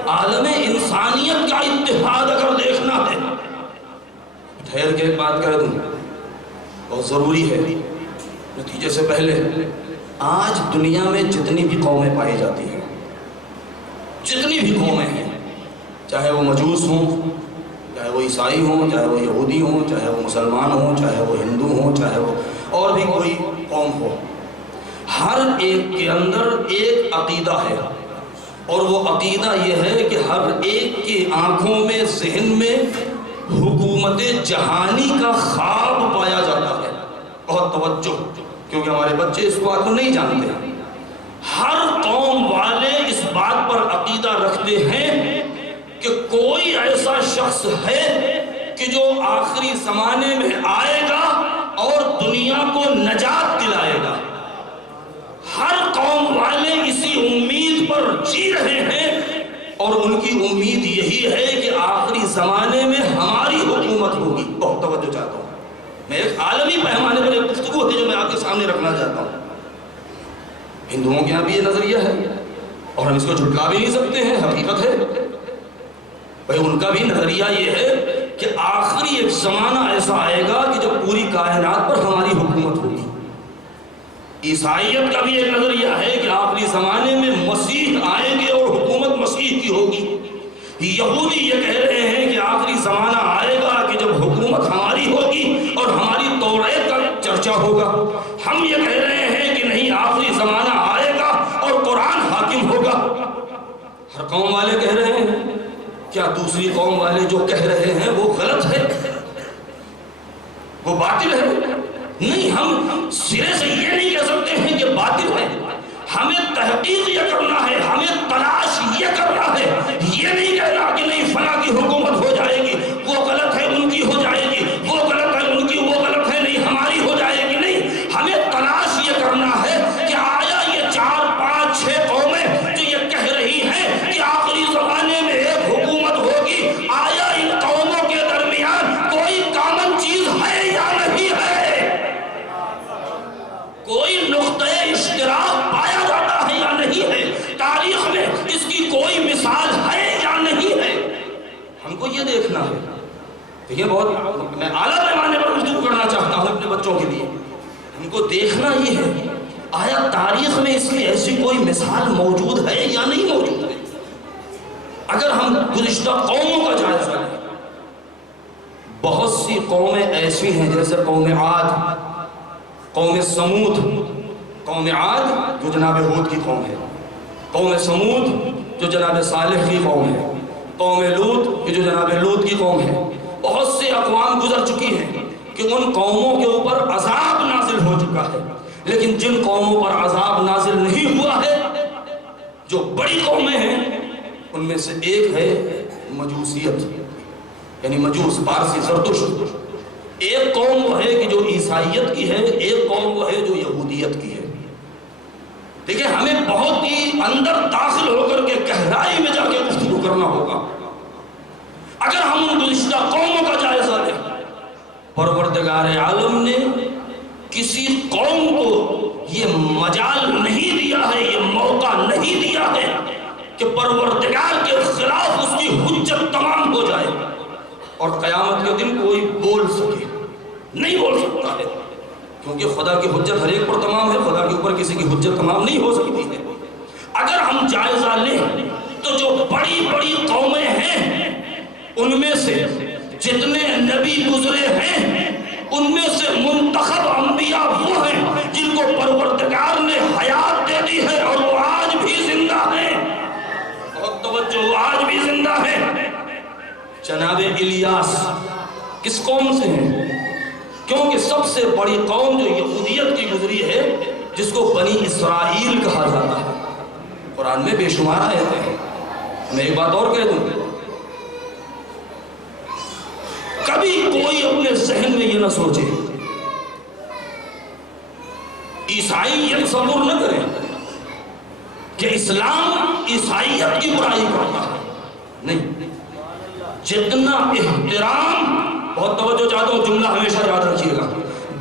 عالم انسانیت کا اتحاد اگر دیکھنا ہے، ٹھہر کے ایک بات کہہ دوں، بہت ضروری ہے نتیجے سے پہلے۔ آج دنیا میں جتنی بھی قومیں پائی جاتی ہیں، جتنی بھی قومیں ہیں، چاہے وہ مجوس ہوں، چاہے وہ عیسائی ہوں، چاہے وہ یہودی ہوں، چاہے وہ مسلمان ہوں، چاہے وہ ہندو ہوں، چاہے وہ اور بھی کوئی قوم ہو، ہر ایک کے اندر ایک عقیدہ ہے، اور وہ عقیدہ یہ ہے کہ ہر ایک کی آنکھوں میں، ذہن میں حکومت جہانی کا خواب پایا جاتا ہے۔ بہت توجہ، کیونکہ ہمارے بچے اس بات کو نہیں جانتے۔ ہر قوم والے اس بات پر عقیدہ رکھتے ہیں کہ کوئی ایسا شخص ہے کہ جو آخری زمانے میں آئے گا اور دنیا کو نجات دلائے گا۔ ہر قوم والے اسی امید پر جی رہے ہیں، اور ان کی امید یہی ہے کہ آخری زمانے میں ہماری حکومت ہوگی۔ بہت توجہ چاہتا ہوں، میں ایک عالمی پیمانے پر ایک گفتگو ہے جو میں آپ کے سامنے رکھنا چاہتا ہوں۔ ہندوؤں کے یہاں بھی یہ نظریہ ہے، اور ہم اس کو جھٹلا بھی نہیں سکتے ہیں، حقیقت ہے بھائی، ان کا بھی نظریہ یہ ہے کہ آخری ایک زمانہ ایسا آئے گا کہ جب پوری کائنات پر ہماری حکومت ہوگی۔ عیسائیت کا بھی ایک نظریہ ہے کہ آخری زمانے میں مسیح آئیں گے اور حکومت مسیح کی ہوگی۔ یہودی یہ کہہ رہے ہیں کہ آخری زمانہ آئے گا کہ جب حکومت ہماری ہوگی اور ہماری توریت کا چرچا ہوگا۔ ہم یہ کہہ رہے ہیں کہ نہیں، آخری زمانہ آئے گا اور قرآن حاکم ہوگا۔ ہر قوم والے کہہ رہے ہیں، کیا دوسری قوم والے جو کہہ رہے ہیں وہ غلط ہے، وہ باطل ہے؟ نہیں، ہم سرے سے یہ نہیں کہہ سکتے ہیں کہ باطل ہے۔ ہمیں تحقیق یہ کرنا ہے، ہمیں تلاش یہ کرنا ہے، یہ نہیں کہنا کہ نہیں فلاں کی حکومت ہو جائے گی، وہ غلط ہے ان کی ہو جائے گی، وہ غلط ہے ان کی، وہ غلط ہے نہیں ہماری ہو جائے گی۔ نہیں، ہمیں تلاش یہ کرنا ہے کہ آیا یہ 4 5 6 قومیں جو یہ کہہ رہی ہیں کہ آخری زمانے میں ایک حکومت ہوگی، آیا ان قوموں کے درمیان کوئی کامن چیز ہے یا نہیں ہے؟ کوئی یہ دیکھنا ہے. یہ بہت میں اعلیٰ پیمانے پر گفتگو کرنا چاہتا ہوں اپنے بچوں کے لیے. ہم کو دیکھنا یہ ہے آیا تاریخ میں اس کی ایسی کوئی مثال موجود ہے یا نہیں موجود ہے. اگر ہم گزشتہ قوموں کا جائزہ لیں، بہت سی قومیں ایسی ہیں جیسے قوم عاد، قوم سمود. قوم عاد جو جناب ہود کی قوم ہے، قوم سمود جو جناب صالح کی قوم ہے، قوم لوط جو جناب لوط کی قوم ہے. بہت سے اقوام گزر چکی ہیں کہ ان قوموں کے اوپر عذاب نازل ہو چکا ہے، لیکن جن قوموں پر عذاب نازل نہیں ہوا ہے، جو بڑی قومیں ہیں، ان میں سے ایک ہے مجوسیت، یعنی مجوس، پارسی، زرتشت. ایک قوم وہ ہے کہ جو عیسائیت کی ہے، ایک قوم وہ ہے جو یہودیت کی ہے. دیکھیں ہمیں بہت ہی اندر داخل ہو کر کے گہرائی میں جا کے گفتگو کرنا ہوگا. اگر ہم ان گزشتہ قوموں کا جائزہ لیں، پروردگار عالم نے کسی قوم کو یہ مجال نہیں دیا ہے، یہ موقع نہیں دیا ہے کہ پروردگار کے خلاف اس کی حجت تمام ہو جائے اور قیامت کے دن کوئی بول سکے. نہیں بول سکتا ہے، کیونکہ خدا کی حجت ہر ایک پر تمام ہے، خدا کے اوپر کسی کی حجت تمام نہیں ہو سکتی ہے. اگر ہم جائزہ لیں تو جو بڑی بڑی قومیں ہیں ان میں سے جتنے نبی گزرے ہیں، ان میں سے منتخب انبیاء وہ ہیں جن کو پروردگار نے حیات دے دی ہے اور وہ آج بھی زندہ ہیں. بہت توجہ، وہ آج بھی زندہ ہیں. جناب الیاس کس قوم سے ہیں؟ کیونکہ سب سے بڑی قوم جو یہودیت کی گزری ہے، جس کو بنی اسرائیل کہا جاتا ہے. قرآن میں بے شمار آیتیں ہیں. میں ایک بات اور کہہ دوں، کبھی کوئی اپنے ذہن میں یہ نہ سوچے، عیسائی یہ تصور نہ کریں کہ اسلام عیسائیت کی برائی کرتا ہے. نہیں، جتنا احترام، بہت توجہ چاہتا ہوں، جملہ ہمیشہ یاد رکھیے گا،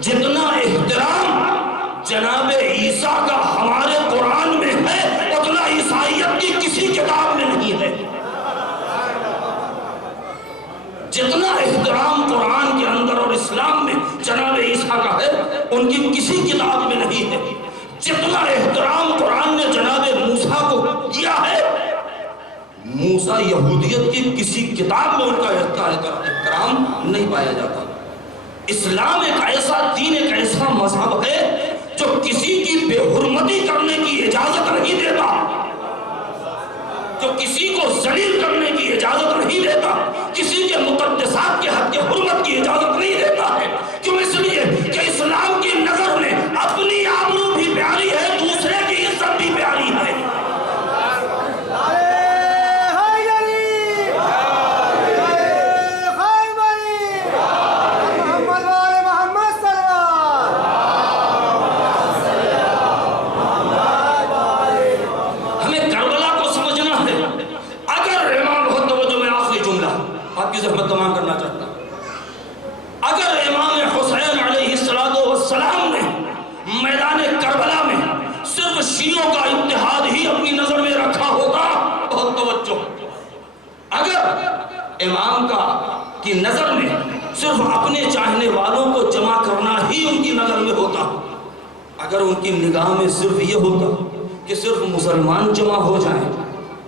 جتنا احترام جناب عیسیٰ کا ہمارے قرآن میں ہے، اتنا عیسائیت کی کسی کتاب میں نہیں ہے. جتنا احترام قرآن کے اندر اور اسلام میں جناب عیسیٰ کا ہے، ان کی کسی کتاب میں نہیں ہے. جتنا احترام قرآن نے جناب موسیٰ کو دیا ہے، موسیٰ یہودیت کی کسی کتاب میں ان کا احترام نہیں پایا جاتا. اسلام ایک ایسا دین، ایک ایسا مذہب ہے جو کسی کی بے حرمتی کرنے کی اجازت نہیں دیتا، جو کسی کو ذلیل کرنے کی اجازت نہیں دیتا، کسی کے مقدسات کے حق حرمت کی اجازت نہیں دیتا ہے. کیوں؟ اس لیے کہ اسلام کی نظر میں اپنی آبرو بھی پیاری ہے، دوسرے کی عزت بھی پیاری ہے. تمام کرنا چاہتا ہوں، اگر امام حسین علیہ السلام نے میدان کربلا میں صرف شیعوں کا اتحاد ہی اپنی نظر میں رکھا ہوتا، بہت توجہ، اگر امام کی نظر میں صرف اپنے چاہنے والوں کو جمع کرنا ہی ان کی نظر میں ہوتا، اگر ان کی نگاہ میں صرف یہ ہوتا کہ صرف مسلمان جمع ہو جائیں،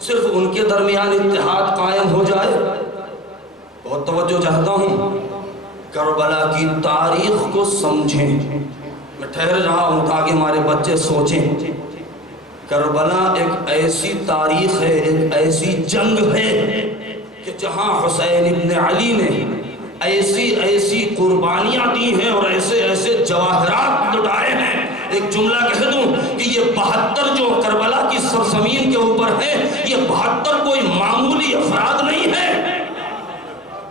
صرف ان کے درمیان اتحاد قائم ہو جائے. بہت توجہ چاہتا ہوں، کربلا کی تاریخ کو سمجھیں. میں ٹھہر رہا ہوں تاکہ ہمارے بچے سوچیں. کربلا ایک ایسی تاریخ ہے، ایک ایسی جنگ ہے کہ جہاں حسین ابن علی نے ایسی ایسی قربانیاں دی ہیں اور ایسے ایسے جواہرات لٹائے ہیں. ایک جملہ کہہ دوں کہ یہ 72 جو کربلا کی سرزمین کے اوپر ہیں، یہ 72 کوئی معمولی افراد نہیں ہیں.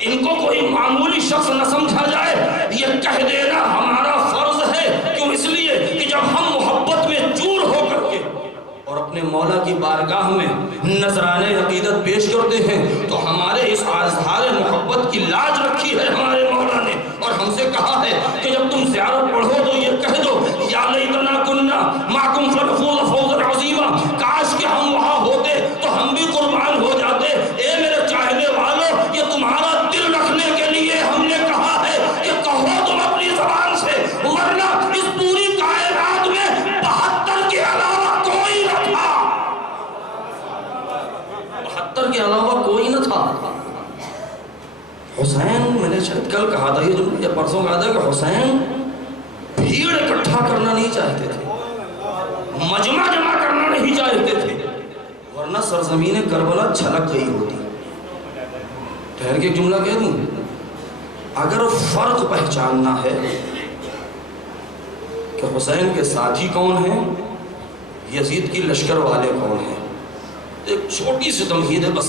ان کو کوئی معمولی شخص نہ سمجھا جائے. یہ کہہ دینا ہمارا فرض ہے. کیوں؟ اس لیے کہ جب ہم محبت میں چور ہو کر کے اور اپنے مولا کی بارگاہ میں نذرانے عقیدت پیش کرتے ہیں تو ہمارے اس اظہار محبت کی لاج رکھی ہے ہمارے مولا نے، اور ہم سے کہا ہے کہ جب تم زیارت پڑھو تو یہ کہہ دو یا لیتنا کننا معکم فنفوز فوزا عظیما، کاش کہ ہم وہاں ہوتے تو ہم بھی قربان ہو جاتے. اے میرے چاہنے والوں، یہ تمہارا حسین، میں نے شاید کل کہا تھا یہ پرسوں کہا تھا کہ حسین بھیڑ اکٹھا کرنا نہیں چاہتے تھے، مجمع جمع کرنا نہیں چاہتے تھے، ورنہ سرزمین کربلا چھلک گئی ہوتی۔ ٹھہر کے ایک جملہ کہہ دوں، اگر فرق پہچاننا ہے کہ حسین کے ساتھی کون ہیں، یزید کی لشکر والے کون ہیں، ایک چھوٹی سی تمہید ہے، بس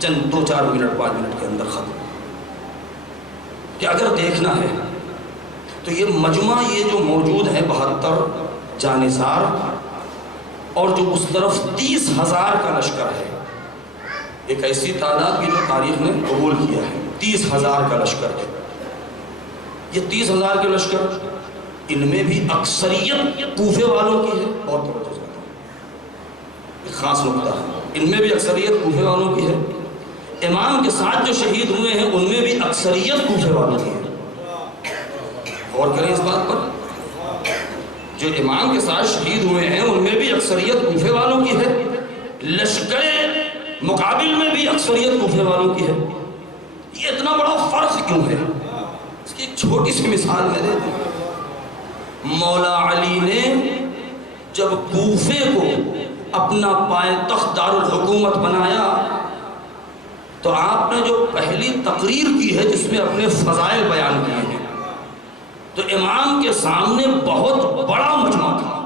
چند 2-4 منٹ 5 منٹ کے اندر ختم، کہ اگر دیکھنا ہے تو یہ مجمع یہ جو موجود ہے 72 جانثار، اور جو اس طرف 30,000 کا لشکر ہے، ایک ایسی تعداد کی جو تاریخ نے قبول کیا ہے، 30,000 کا لشکر ہے۔ یہ 30,000 کے لشکر، ان میں بھی اکثریت کوفے والوں کی ہے، بہت توجہ سے ایک خاص نقطہ ہے، ان میں بھی اکثریت کوفے والوں کی ہے۔ امام کے ساتھ جو شہید ہوئے ہیں ان میں بھی اکثریت کوفے والوں کی ہے۔ غور کریں اس بات پر، جو امام کے ساتھ شہید ہوئے ہیں ان میں بھی اکثریت کوفے والوں کی ہے، لشکر مقابل میں بھی اکثریت کوفے والوں کی ہے۔ یہ اتنا بڑا فرق کیوں ہے؟ اس کی ایک چھوٹی سی مثال میں دے دوں۔ مولا علی نے جب کوفے کو اپنا پائے-تخت دارالحکومت بنایا تو آپ نے جو پہلی تقریر کی ہے جس میں اپنے فضائل بیان کیے ہیں، تو امام کے سامنے بہت بڑا مجمع تھا۔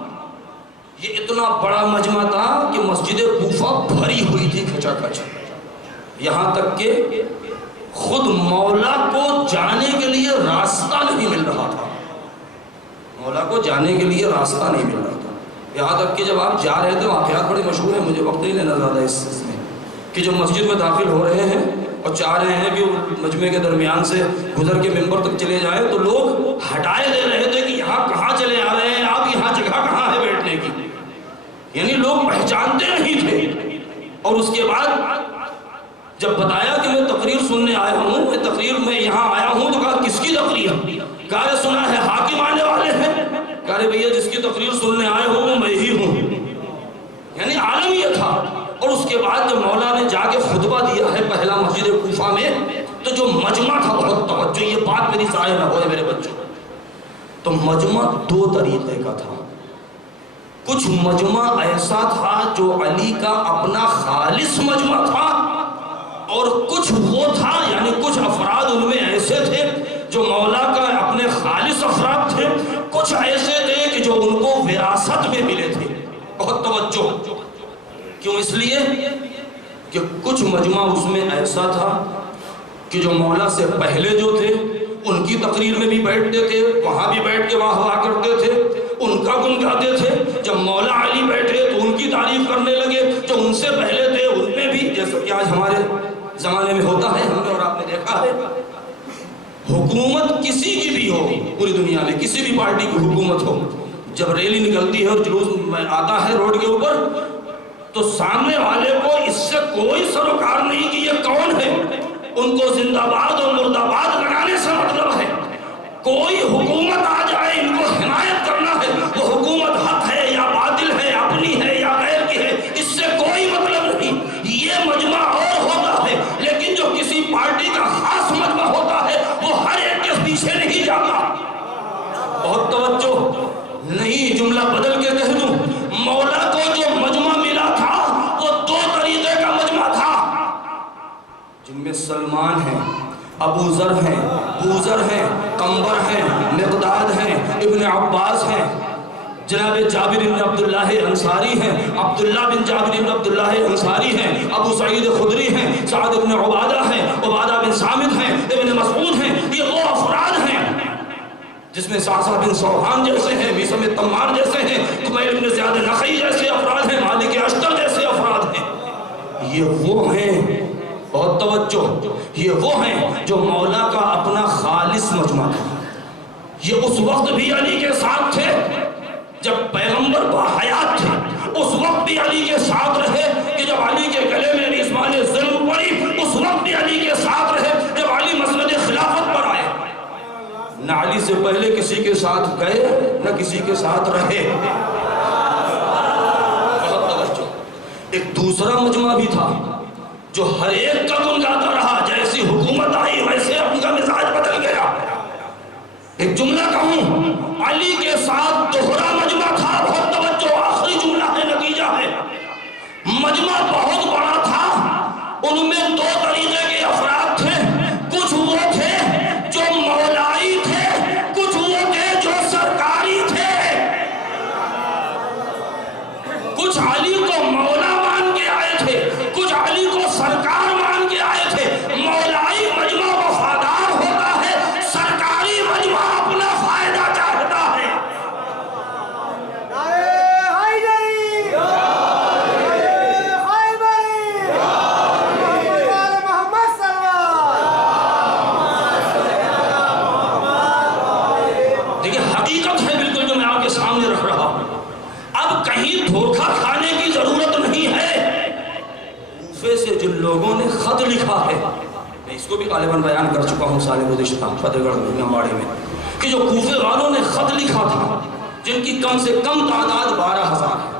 یہ اتنا بڑا مجمع تھا کہ مسجد کوفہ بھری ہوئی تھی کھچا کھچ، یہاں تک کہ خود مولا کو جانے کے لیے راستہ نہیں مل رہا تھا، مولا کو جانے کے لیے راستہ نہیں مل رہا تھا۔ یہاں تک کہ جب آپ جا رہے تھے، واقعات بڑے مشہور ہیں، مجھے وقت نہیں لینا زیادہ اس میں، کہ جو مسجد میں داخل ہو رہے ہیں اور چاہ رہے ہیں کہ مجمع کے درمیان سے گزر کے ممبر تک چلے جائیں، تو لوگ ہٹائے دے رہے تھے کہ یہاں کہاں چلے آ رہے ہیں آپ، یہاں جگہ کہاں ہے بیٹھنے کی، یعنی لوگ پہچانتے نہیں تھے۔ اور اس کے بعد جب بتایا کہ میں تقریر سننے آیا ہوں، میں تقریر میں یہاں آیا ہوں، تو کہا کس کی تقریر؟ کہا سنا ہے حاکم آنے والے ہیں۔ کہا بھیا جس کی تقریر سننے آئے ہوں وہ میں ہی ہوں، یعنی عالم یہ تھا۔ اور اس کے بعد جب مولا نے جا کے خطبہ دیا ہے پہلا مسجد کوفہ میں، تو جو مجمع تھا، بہت توجہ، یہ بات میری ضائع نہ ہوئے میرے بچوں، تو مجمع 2 طریقے کا تھا۔ کچھ مجمع ایسا تھا جو علی کا اپنا خالص مجمع تھا، اور کچھ وہ تھا، یعنی کچھ افراد ان میں ایسے تھے جو مولا کا اپنے خالص افراد تھے، کچھ ایسے تھے کہ جو ان کو وراثت میں ملے تھے۔ بہت توجہ، کیوں؟ اس لیے کہ کچھ مجمع اس میں ایسا تھا کہ جو مولا سے پہلے جو تھے ان کی تقریر میں بھی بیٹھتے تھے، وہاں بھی بیٹھ کے واہ واہ کرتے تھے، ان کا گن گاتے تھے۔ جب مولا علی بیٹھے تو ان کی تعریف کرنے لگے، جو ان سے پہلے تھے ان میں بھی، جیسا کہ آج ہمارے زمانے میں ہوتا ہے، ہم نے اور آپ نے دیکھا ہے، حکومت کسی کی بھی ہو پوری دنیا میں، کسی بھی پارٹی کی حکومت ہو، جب ریلی نکلتی ہے اور جلوس آتا ہے روڈ کے اوپر، تو سامنے والے کو اس سے کوئی سروکار نہیں کہ یہ کون ہے، ان کو زندہ باد اور مردہ باد لگانے سے مطلب ہے۔ کوئی حکومت آ جائے، ان کو حمایت کرنا ہے، وہ حکومت حق ہے یا باطل ہے، اپنی ہے یا غیر کی ہے، اس سے کوئی مطلب نہیں۔ یہ مجمع اور ہوتا ہے، لیکن جو کسی پارٹی کا خاص مجمع ہوتا ہے وہ ہر ایک کے پیچھے نہیں جاتا۔ بہت توجہ، نہیں جملہ بدل کے کہہ دوں، مولا کو جو مجمع ملا تھا وہ 2 طریقے کا مجمع تھا، جن میں سلمان ہیں، ابو ذر ہیں، بوذر ہیں، قنبر ہیں، مقداد ہیں، ابن عباس ہیں، جناب جابر بن عبداللہ انصاری ہیں، عبداللہ بن جابر بن عبداللہ انصاری ہیں، ابو سعید خدری ہیں، سعد بن عبادہ ہیں، عبادہ بن صامت ہیں، ابن مسعود ہیں۔ یہ وہ افراد ہیں جس میں صعصع بن صوحان جیسے ہیں، میثم تمار جیسے ہیں، کمیل بن زیاد نخعی جیسے افراد ہیں، مالک اشتر جیسے افراد ہیں۔ یہ وہ ہیں، بہت توجہ، یہ وہ ہیں جو مولا کا اپنا خالص مجمع تھا۔ یہ اس وقت بھی علی کے ساتھ تھے جب پیغمبر باحیات تھے، اس وقت بھی علی کے ساتھ رہے کہ جب علی کے گلے میں ریسمان ظلم پڑی، اس وقت بھی علی کے ساتھ رہے جب علی مسند خلافت پر آئے۔ نہ علی سے پہلے کسی کے ساتھ گئے، نہ کسی کے ساتھ رہے۔ بہت توجہ۔ ایک دوسرا مجمع بھی تھا جو ہر ایک کا گن گاتا رہا، جیسی حکومت آئی ویسے ایک جملہ کہوں، علی کے ساتھ دوہرا مجمع تھا، بہت توجہ، آخری جملہ ہے، نتیجہ ہے، مجمع بہت بڑا تھا، ان میں دو طریقے کے افراد تھے، کچھ وہ تھے جو مولائی تھے، کچھ وہ تھے جو سرکاری تھے، کچھ علی کو مولا مان کے آئے تھے، کچھ علی کو سرکار مان کے آئے تھے۔ مولائی مجمع وفادار ہوتا ہے، سرکاری مجمع اپنا فائدہ چاہتا ہے۔ دیکھیں حقیقت ہے بالکل جو میں آپ کے سامنے رکھ رہا ہوں، اب کہیں دھوکہ کھانے کی ضرورت نہیں ہے۔ کوفے سے جن لوگوں نے خط لکھا ہے، میں اس کو بھی غالباً بیان کر چکا ہوں سال گزشتہ فتح گڑھ میں امباڑے میں، کہ جو کوفے والوں نے خط لکھا تھا، جن کی کم سے کم تعداد 12,000 ہے،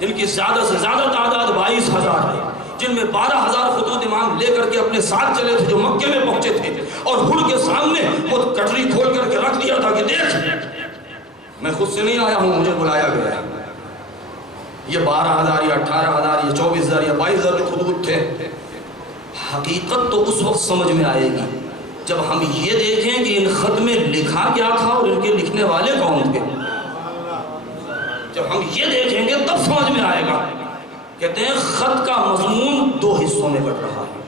جن کی زیادہ سے زیادہ تعداد 22,000 ہے، جن میں 12,000 خطوط امام لے کر کے اپنے ساتھ چلے تھے جو مکے میں پہنچے تھے، اور ہر کے سامنے وہ کٹری کھول کر کے رکھ دیا تھا کہ دیکھ، میں خود سے نہیں آیا ہوں، مجھے بلایا گیا ہے۔ یہ 12,000 یا 18,000 یا 24,000 یا 22,000 جو خطوط تھے، حقیقت تو اس وقت سمجھ میں آئے گی جب ہم یہ دیکھیں کہ ان خط میں لکھا کیا تھا اور ان کے لکھنے والے کون تھے۔ جب ہم یہ دیکھیں گے تب سمجھ میں آئے گا۔ کہتے ہیں خط کا مضمون 2 حصوں میں بٹ رہا ہے۔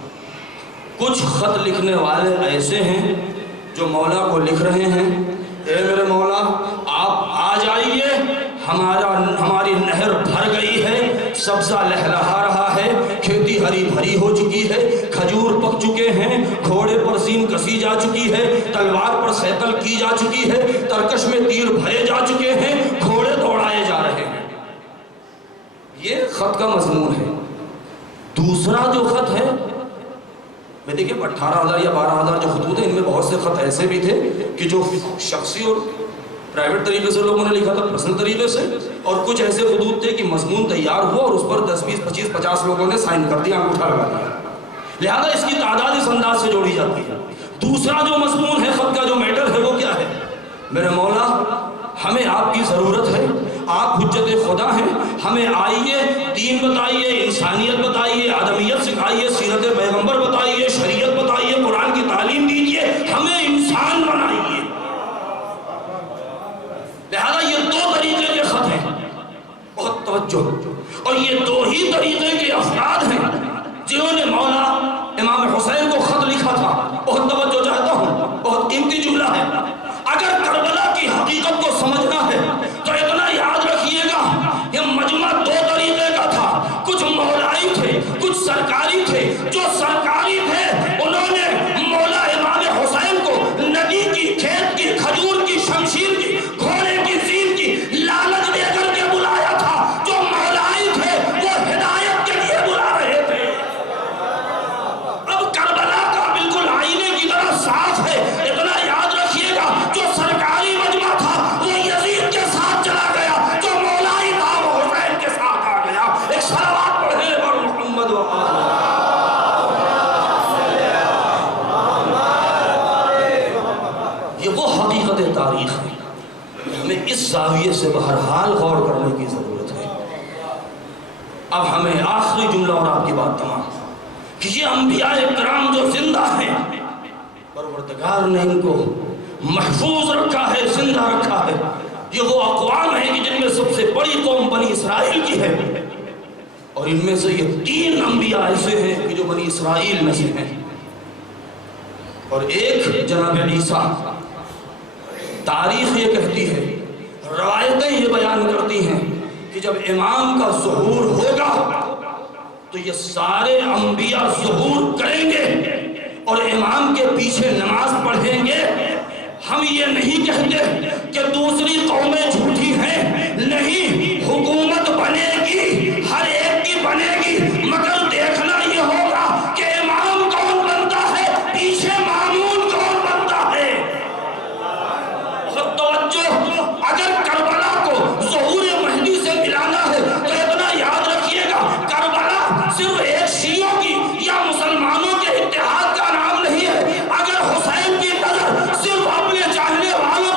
کچھ خط لکھنے والے ایسے ہیں جو مولا کو لکھ رہے ہیں، اے میرے مولا آپ آ جائیے، ہماری نہر بھر گئی ہے، سبزہ لہلہا رہا ہے، کھیتی ہری بھری ہو چکی ہے، کھجور پک چکے ہیں، گھوڑے پر زین کسی جا چکی ہے، تلوار پر سیکل کی جا چکی ہے، ترکش میں تیر بھرے جا چکے ہیں، گھوڑے دوڑائے جا رہے ہیں۔ یہ خط کا مضمون ہے۔ دوسرا جو خط ہے، میں دیکھیں 18,000 یا 12,000 جو خطوط ہیں، ان میں بہت سے خط ایسے بھی تھے کہ جو شخصی اور پرائیویٹ طریقے سے لوگوں نے لکھا تھا، پرسنل طریقے سے، اور کچھ ایسے خطوط تھے کہ مضمون تیار ہوا اور اس پر 10 20 25 50 لوگوں نے سائن کر دیا، انگوٹھا لگا دیا، لہذا اس کی تعداد اس انداز سے جوڑی جاتی ہے۔ دوسرا جو مضمون ہے خط کا، جو میٹر ہے، وہ کیا ہے؟ میرے مولا ہمیں آپ کی ضرورت ہے، آپ حجت خدا ہیں، ہمیں آئیے، دین بتائیے، انسانیت بتائیے، آدمیت سکھائیے، سیرت پیغمبر بتائیے، شریعت بتائیے، قرآن کی تعلیم دیجیے، ہمیں انسان بنائیے۔ لہذا یہ 2 طریقے کے خط ہیں، بہت توجہ، اور یہ 2 ہی طریقے کے افراد ہیں جنہوں نے مولا امام حسین کو خط لکھا تھا۔ بہت توجہ چاہتا ہوں، بہت قیمتی جملہ ہے۔ اگر کربلا کی حقیقت کو سمجھنا ہے تو اتنا یاد رکھیے گا، یہ مجمع 2 طریقے کا تھا، کچھ مولائی تھے، کچھ سرکاری تھے۔ جو سرکاری تھے انہوں نے مولا امام حسین کو ندی کی، کھیت کی، کھجور کی، شمشیر کی، گھوڑے کی، زین کی لالچ دے کر کے بلایا تھا۔ جو مولائی تھے وہ ہدایت کے لیے بلا رہے تھے۔ اب کربلا کا بالکل آئینے کی طرح صاف ہے، اتنا یاد رکھیے گا، جو سرکاری مجمع تھا وہ یزید کے ساتھ چلا گیا، جو مولائی تھا وہ حسین کے ساتھ آ گیا۔ ایک صلوات پڑھے اور محمد و یہ وہ حقیقت تاریخ ہے، ہمیں اس زاویے سے بہرحال غور کرنے کی ضرورت ہے۔ اب ہمیں آخری جملہ اور آپ کی بات تمام، کہ یہ انبیاء کرام جو زندہ ہیں، پروردگار نے ان کو محفوظ رکھا ہے، زندہ رکھا ہے۔ یہ وہ اقوام ہیں کہ جن میں سب سے بڑی قوم بنی اسرائیل کی ہے، اور ان میں سے یہ 3 انبیاء ایسے ہیں کہ جو بنی اسرائیل میں سے ہیں، اور ایک جناب عیسیٰ۔ تاریخ یہ کہتی ہے، روایتیں یہ بیان کرتی ہیں کہ جب امام کا ظہور ہوگا تو یہ سارے انبیاء ظہور کریں گے اور امام کے پیچھے نماز پڑھیں گے۔ ہم یہ نہیں کہتے کہ دوسری قومیں جھوٹی ہیں، نہیں، حکومت بنے گی، ہر ایک کی بنے گی، مگر دیکھنا یہ ہوگا کہ امام کون بنتا ہے، پیچھے مامون کون بنتا ہے۔ بہت توجہ، اگر کربلا کو ظہور مہدی سے ملانا ہے تو اتنا یاد رکھیے گا، کربلا صرف ایک شیعوں کی یا مسلمانوں کے اتحاد کا نام نہیں ہے۔ اگر حسین کی نظر صرف اپنے چاہنے والوں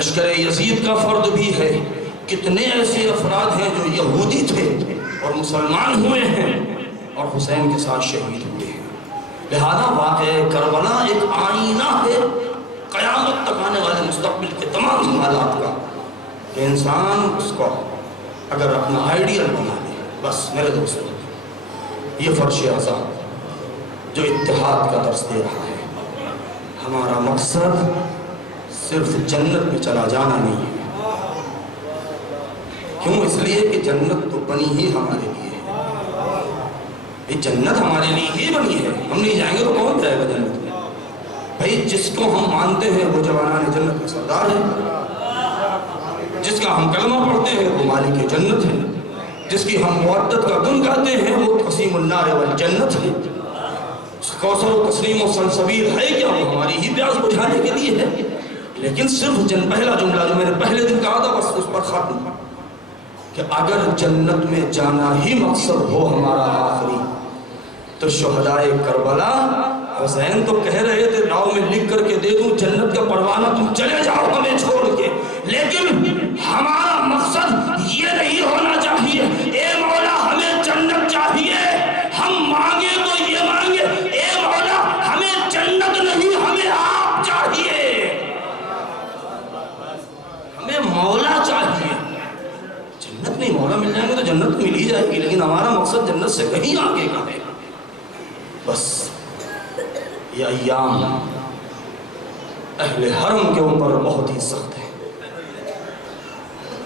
لشکر یزید کا فرد بھی ہے، کتنے ایسے افراد ہیں جو یہودی تھے اور مسلمان ہوئے ہیں اور حسین کے ساتھ شہید ہوئے ہیں۔ لہذا واقعہ کربلا ایک آئینہ ہے قیامت تک آنے والے مستقبل کے تمام حالات کا، کہ انسان اس کو اگر اپنا آئیڈیل بنا لے، بس میرے دوستوں یہ فرش آزاد جو اتحاد کا درس دے رہا ہے، ہمارا مقصد صرف جنت میں چلا جانا نہیں ہے۔ کیوں؟ اس لیے کہ جنت تو بنی ہی ہمارے لیے ہے، یہ جنت ہمارے لیے ہی بنی ہے، ہم نہیں جائیں گے تو کون جائے گا جنت میں؟ بھائی جس کو ہم مانتے ہیں وہ جوانان جنت کا سردار ہے، جس کا ہم کلمہ پڑھتے ہیں وہ مالک جنت ہے، جس کی ہم مودت کا گن گاتے ہیں وہ قسیم النار والجنت ہے۔ کوثر و تسلیم و سلسبیل ہے کیا؟ وہ ہماری ہی پیاس بجھانے کے لیے ہے۔ لیکن صرف پہلا جملہ جو میں نے پہلے دن کہا تھا بس اس پر ختم، کہ اگر جنت میں جانا ہی مقصد ہو ہمارا آخری، تو شہدائے کربلا حسین تو کہہ رہے تھے لاؤ میں لکھ کر کے دے دوں جنت کا پروانہ، تم چلے جاؤ ہمیں چھوڑ کے، لیکن ہمارا مقصد یہ نہیں ہونا چاہیے اے مولا ہمیں جنت چاہیے، ہم مانگے تو یہ مانگے اے مولا ہمیں جنت نہیں ہمیں آپ چاہیے، ہمیں مولا چاہیے۔ جنت نہیں، مولا مل جائیں گے تو جنت مل ہی جائے گی، لیکن ہمارا مقصد جنت سے کہیں آگے کا ہے۔ بس یہ ایام اہل حرم کے اوپر بہت ہی سخت ہے،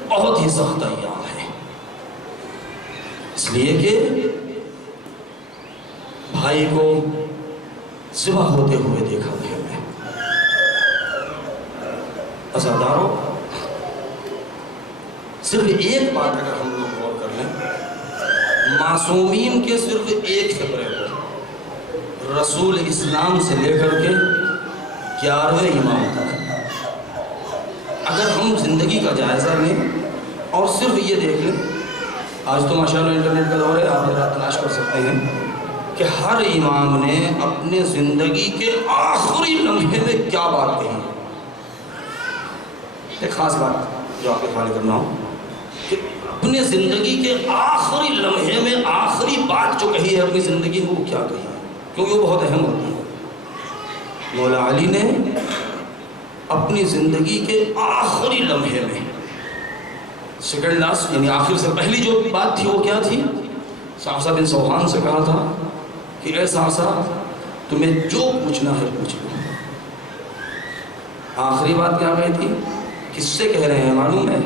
بہت ہی سخت ایام ہے، اس لیے کہ بھائی کو ذبح ہوتے ہوئے دیکھا گیا ہے۔ عزاداروں، صرف ایک بات اگر ہم لوگ غور کر لیں، معصومین کے صرف ایک فقرے کو رسول اسلام سے لے کر کے 11ویں امام تک اگر ہم زندگی کا جائزہ لیں اور صرف یہ دیکھ لیں، آج تو ماشاءاللہ انٹرنیٹ کا دور ہے، آپ حضرات تلاش کر سکتے ہیں کہ ہر امام نے اپنے زندگی کے آخری لمحے میں کیا بات کہی، ایک خاص بات جو آپ کے حوالے کرنا ہو کہ اپنے زندگی کے آخری لمحے میں آخری بات جو کہی ہے اپنی زندگی میں وہ کیا کہی ہے، کیونکہ وہ بہت اہم ہوتی ہے۔ مولا علی نے اپنی زندگی کے آخری لمحے میں سیکنڈ لاسٹ یعنی آخر سے پہلی جو بات تھی وہ کیا تھی؟ صعصع بن سوحان سے کہا تھا کہ اے صعصع تمہیں جو پوچھنا ہے پوچھ لو۔ آخری بات کیا کہی تھی؟ کس سے کہہ رہے ہیں معلوم ہے؟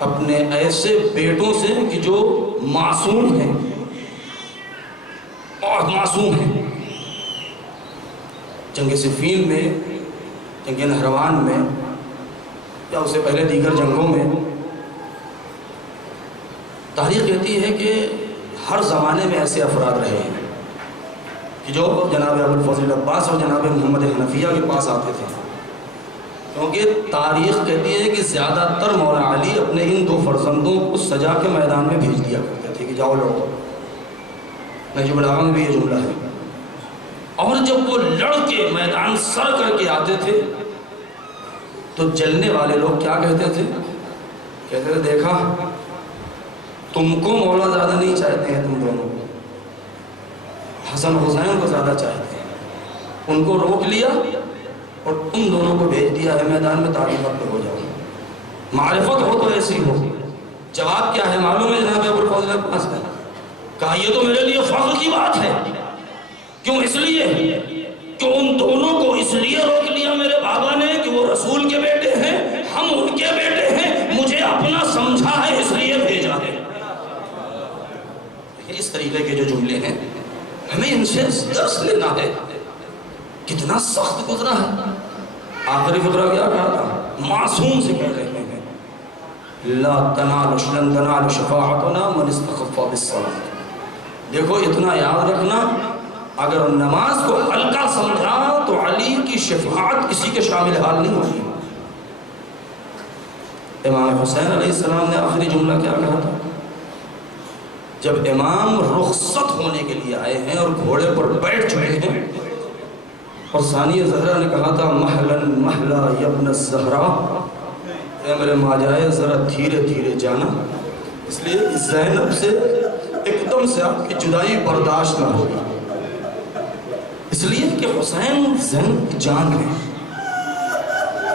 اپنے ایسے بیٹوں سے کہ جو معصوم ہیں اور معصوم ہیں۔ جنگ صفین میں، جنگ نہروان میں یا اس سے پہلے دیگر جنگوں میں تاریخ کہتی ہے کہ ہر زمانے میں ایسے افراد رہے ہیں کہ جو جناب ابوالفضل عباس اور جناب محمد حنفیہ کے پاس آتے تھے، کیونکہ تاریخ کہتی ہے کہ زیادہ تر مولا علی اپنے ان دو فرزندوں کو سجا کے میدان میں بھیج دیا کرتے تھے کہ جاؤ لڑو۔ نہج البلاغہ میں بھی یہ جملہ ہے۔ اور جب وہ لڑ کے میدان سر کر کے آتے تھے تو جلنے والے لوگ کیا کہتے تھے؟ کہتے تھے دیکھا تم کو مولا زیادہ نہیں چاہتے ہیں، تم دونوں کو حسن حسین کو زیادہ چاہتے ہیں، ان کو روک لیا اور تم دونوں کو بھیج دیا ہے میدان میں، تعلیمات پہ ہو جاؤ، معرفت ہو تو ایسی ہو۔ جواب کیا ہے معلوم ہے جناب ابوالفضل عباس نے کہا یہ تو میرے لیے فخر کی بات ہے۔ کیوں؟ اس لیے کہ ان دونوں کو اس لیے روک لیا میرے بابا نے کہ وہ رسول کے بیٹے ہیں، ہم ان کے بیٹے ہیں، مجھے اپنا سمجھا ہے اس لیے بھیجا ہے۔ اس طریقے کے جو جملے ہیں ہمیں ان سے درس لینا ہے، کتنا سخت گزرا ہے۔ آخری فقرہ کیا کہا تھا؟ معصوم سے کہہ رہے ہیں لا تنال شفاعتنا من استخف بالصلاۃ۔ دیکھو اتنا یاد رکھنا، اگر نماز کو ہلکا سمجھا تو علی کی شفاعت کسی کے شامل حال نہیں ہوگی۔ امام حسین علیہ السلام نے آخری جملہ کیا کہا تھا؟ جب امام رخصت ہونے کے لیے آئے ہیں اور گھوڑے پر بیٹھ چکے ہیں اور ثانیہ زہرا نے کہا تھا محلا محلا یا ابن الزہرا، اے میرے ماجائے ذرا دھیرے دھیرے جانا، اس لیے زینب سے ایک دم سے آپ کی جدائی برداشت نہ ہوگی، اس لیے کہ حسین زینب کی جان ہے۔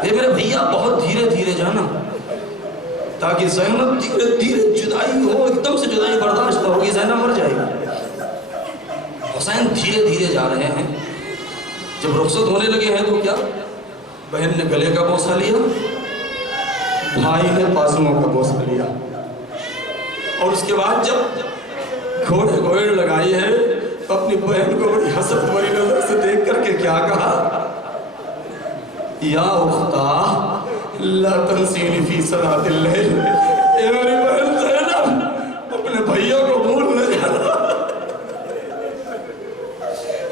اے میرے بھیا بہت دھیرے دھیرے جانا، تاکہ زینب دھیرے دھیرے جدائی ہو، ایک دم سے جدائی برداشت نہ ہوگی، زینب مر جائے گی۔ حسین دھیرے دھیرے جا رہے ہیں، جب رخصت ہونے لگے ہیں تو کیا بہن نے گلے کا بوسہ لیا، بھائی نے بازوؤں کا بوسہ لیا، اور اس کے بعد جب گھوڑے گوڑ لگائی ہے تو اپنی بہن کو بڑی حسرت بھری نظر سے دیکھ کر کے کیا کہا، یا اختہ لا تنسینی فی صلاۃ اللیل، اے میری بہن زینب اپنے بھائیوں کو بھول نہ جانا،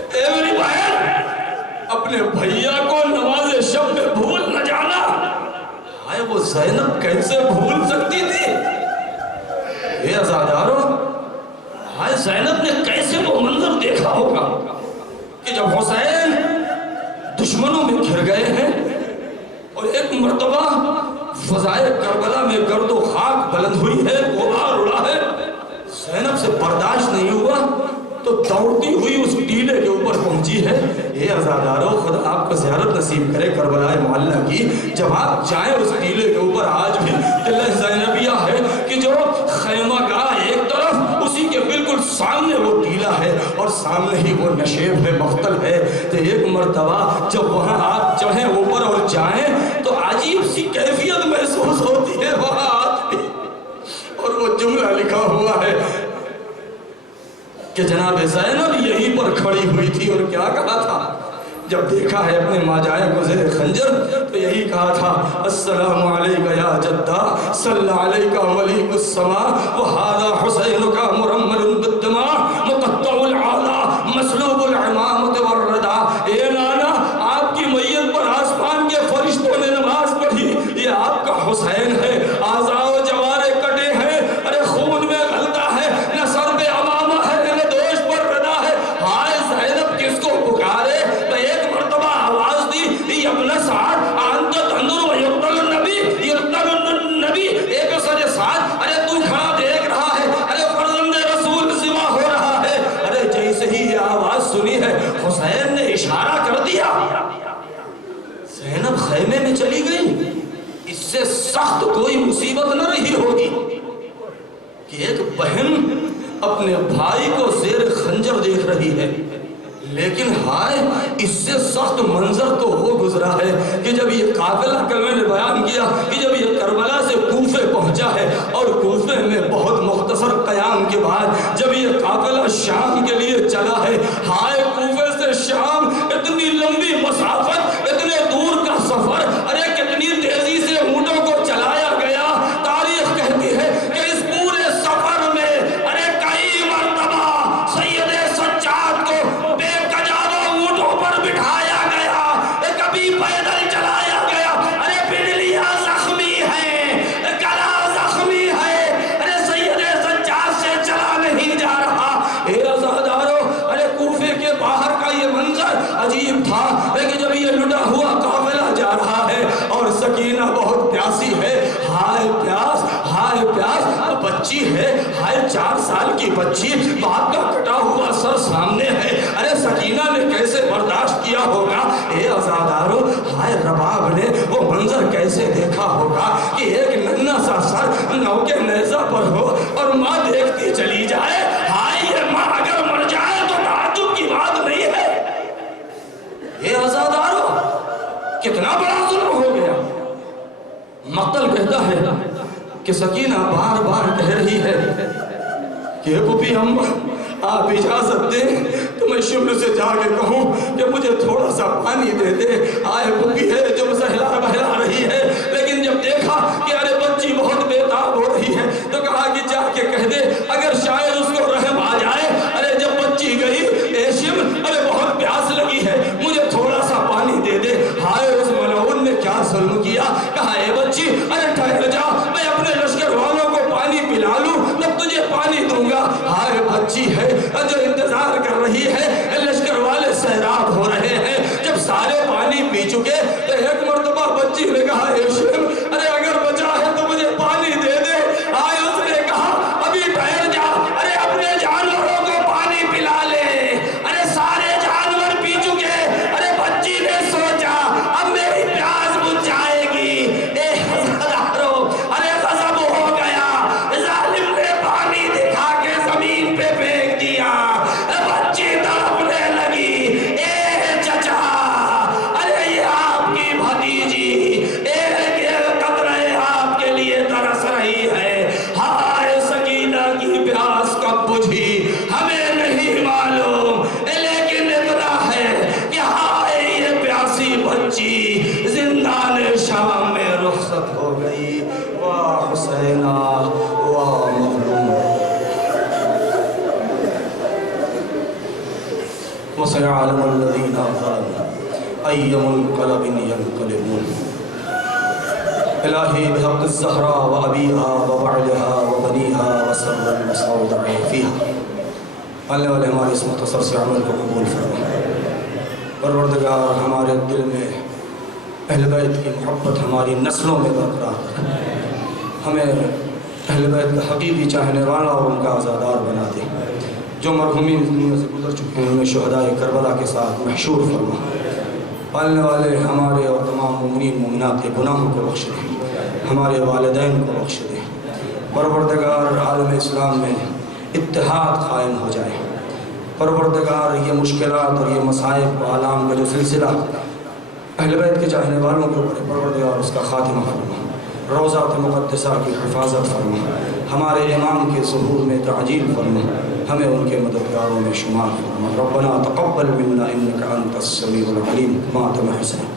اے میری بہن اپنے بھیا کو نماز شب میں بھول نہ جانا۔ ہائے وہ زینب کیسے بھول سکتی تھی؟ اے عزادارو، ہائے زینب نے کیسے وہ منظر دیکھا ہوگا کہ جب حسین دشمنوں میں گھر گئے ہیں اور ایک مرتبہ فضائے کربلا میں گرد و خاک بلند ہوئی ہے، غبار اڑا ہے، زینب سے برداشت نہیں ہوا تو دوڑتی ہوئی اس ٹیلے کے اوپر پہنچی ہے۔ اے عزادارو، خدا آپ کو زیارت نصیب کرے کربلا معلیٰ کی، جب آپ جائیں اس ٹیلے کے اوپر، آج بھی قلعہ زینبیہ ہے کہ جو خیمہ گاہ ایک طرف، اسی کے بالکل سامنے وہ ٹیلہ ہے اور سامنے ہی وہ نشیب ہے، مختل ہے۔ تو ایک مرتبہ جب وہاں آپ چڑھیں اوپر اور جائیں تو عجیب سی کیفیت محسوس ہوتی ہے وہاں آج بھی، اور وہ جملہ لکھا ہوا ہے کہ جناب زینب یہیں پر کھڑی ہوئی تھی اور کیا کہا تھا جب دیکھا ہے اپنے ماجائے کو زیر خنجر، تو یہی کہا تھا، السلام علیکہ یا جدہ صلی علیکہ ملیک السماء وہذا حسین کا مرمل بالدماء مقطع العالا مسلوب العمامت والرداء۔ اے نانا، آپ کی میت پر آسمان کے فرشتوں نے نماز پڑھی، یہ آپ کا حسین ہے، اعضاء و جوارے کٹے ہیں، ارے خون میں غلطہ ہے، نہ سر پہ امامہ ہے نہ دوش پر ردا ہے۔ ہائے زینب کس کو پکارے؟ تو ایک مرتبہ آواز دی، ابن سعد انت تنظر و یقتل النبی، یقتل النبی، ایک سر سعد، ارے تو کھڑا دیکھ رہا ہے، ارے فرزند رسول ذبح ہو رہا ہے۔ ارے جیسے ہی یہ آواز سنی ہے، حسین نے اشارہ کر دیا، زینب خیمے میں چلی گئی۔ اس سے سخت کوئی مصیبت نہ رہی ہوگی کہ ایک بہن اپنے بھائی کو زیر خنجر دیکھ رہی ہے، لیکن ہائے اس سے سخت منظر تو وہ گزرا ہے کہ جب یہ قافلہ کل میں نے بیان کیا کہ جب یہ کربلا سے کوفے پہنچا ہے اور کوفے میں بہت مختصر قیام کے بعد جب یہ قافلہ شام کے لیے چلا ہے، ہائے کوفے سے شام اتنی لمبی مسافت، اتنے دور کا سفر، ارے کتنی تیزی سے اونٹوں کو چلایا گیا۔ تاریخ کہتی ہے کہ اس پورے سفر میں ارے کئی مرتبہ سید سجاد کو بے قجاوہ اونٹوں پر بٹھایا گیا، کبھی پیدل چلایا گیا، ارے پنڈلیاں زخمی ہیں، گلا زخمی ہے، ارے سید سجاد سے چلا نہیں جا رہا۔ اے عزادارو، ارے کوفے کے باہر کا یہ منظر عجیب تھا کہ جب یہ لٹا ہوا قافلہ جا رہا ہے اور سکینہ بہت پیاسی ہے، ہائے پیاس، ہائے پیاس، بچی ہے، ہائے 4 سال کی بچی، باپ کا کٹا ہوا سر سامنے ہے، ارے سکینہ نے کیسے برداشت کیا ہوگا؟ اے عزادارو، ہائے رباب نے وہ منظر کیسے دیکھا ہوگا کہ ایک ننھا سا سر نو کے نیزہ پر ہو اور ماں دیکھتی چلی جائے۔ ہائے یہ ماں اگر مر جائے تو تعجب کی بات نہیں ہے۔ اے عزادارو، کتنا بڑا ظلم ہو گیا۔ مقتل کہتا ہے کہ سکینہ بار بار کہہ رہی ہے کہ پھوپھی اماں آپ اجازت دیں تو میں شمر سے جا کے کہوں کہ مجھے تھوڑا سا پانی دے دے۔ آئے پھوپھی ہے جو زہلا بہلا رہی ہے، لیکن جب دیکھا کہ ارے بچی بہت بےتاب ہو رہی ہے تو کہا کہ جا کے کہہ دے اگر شاید اس کو رحم آ جائے۔ ارے جب بچی گئی، ایشم ارے بہت پیاس لگی ہے، مجھے تھوڑا سا پانی دے دے۔ ہائے اس ملعون نے کیا ظلم کیا، کہا اے بچی ارے ٹھہر جا، میں اپنے لشکر والوں کو پانی پلا لوں تب تجھے پانی دوں گا۔ ہائے بچی ہے جو انتظار کر رہی ہے، لشکر سیراب ہو رہے ہیں۔ جب سارے پانی پی چکے تو ایک مرتبہ بچی نے کہا اے وحسینا ومظلوم وسيعلم الذين ظلموا أي منقلب ينقلبون إلهي بحق الزهراء وأبيها وبعلها وبنيها وسر المستودع فيها اللہ والے ہمارے اس مختصر سے عمل کو قبول فرما پروردگار ہمارے دل میں اہل بیت کی محبت ہماری نسلوں میں برقرار رکھ ہمیں اہل بیت کا حقیقی چاہنے والا اور ان کا عزادار بنا دے جو مرحومین دنیا سے گزر چکے ہیں انہیں شہدائے کربلا کے ساتھ محشور فرما پالنے والے ہمارے اور تمام مومنین مومنات کے گناہوں کو بخش دیں ہمارے والدین کو بخش دیں پروردگار عالم اسلام میں اتحاد قائم ہو جائے پروردگار یہ مشکلات اور یہ مصائب و آلام کا جو سلسلہ اہل بیت کے چاہنے والوں کے اوپر پروردگار اس کا خاتمہ فرما روضات مقدسہ کی حفاظت فرما ہمارے امام کے ظہور میں تعجیل فرما ہمیں ان کے مددگاروں میں شمار فرما ربنا تقبل منا انك انت السميع العليم ما تم حسن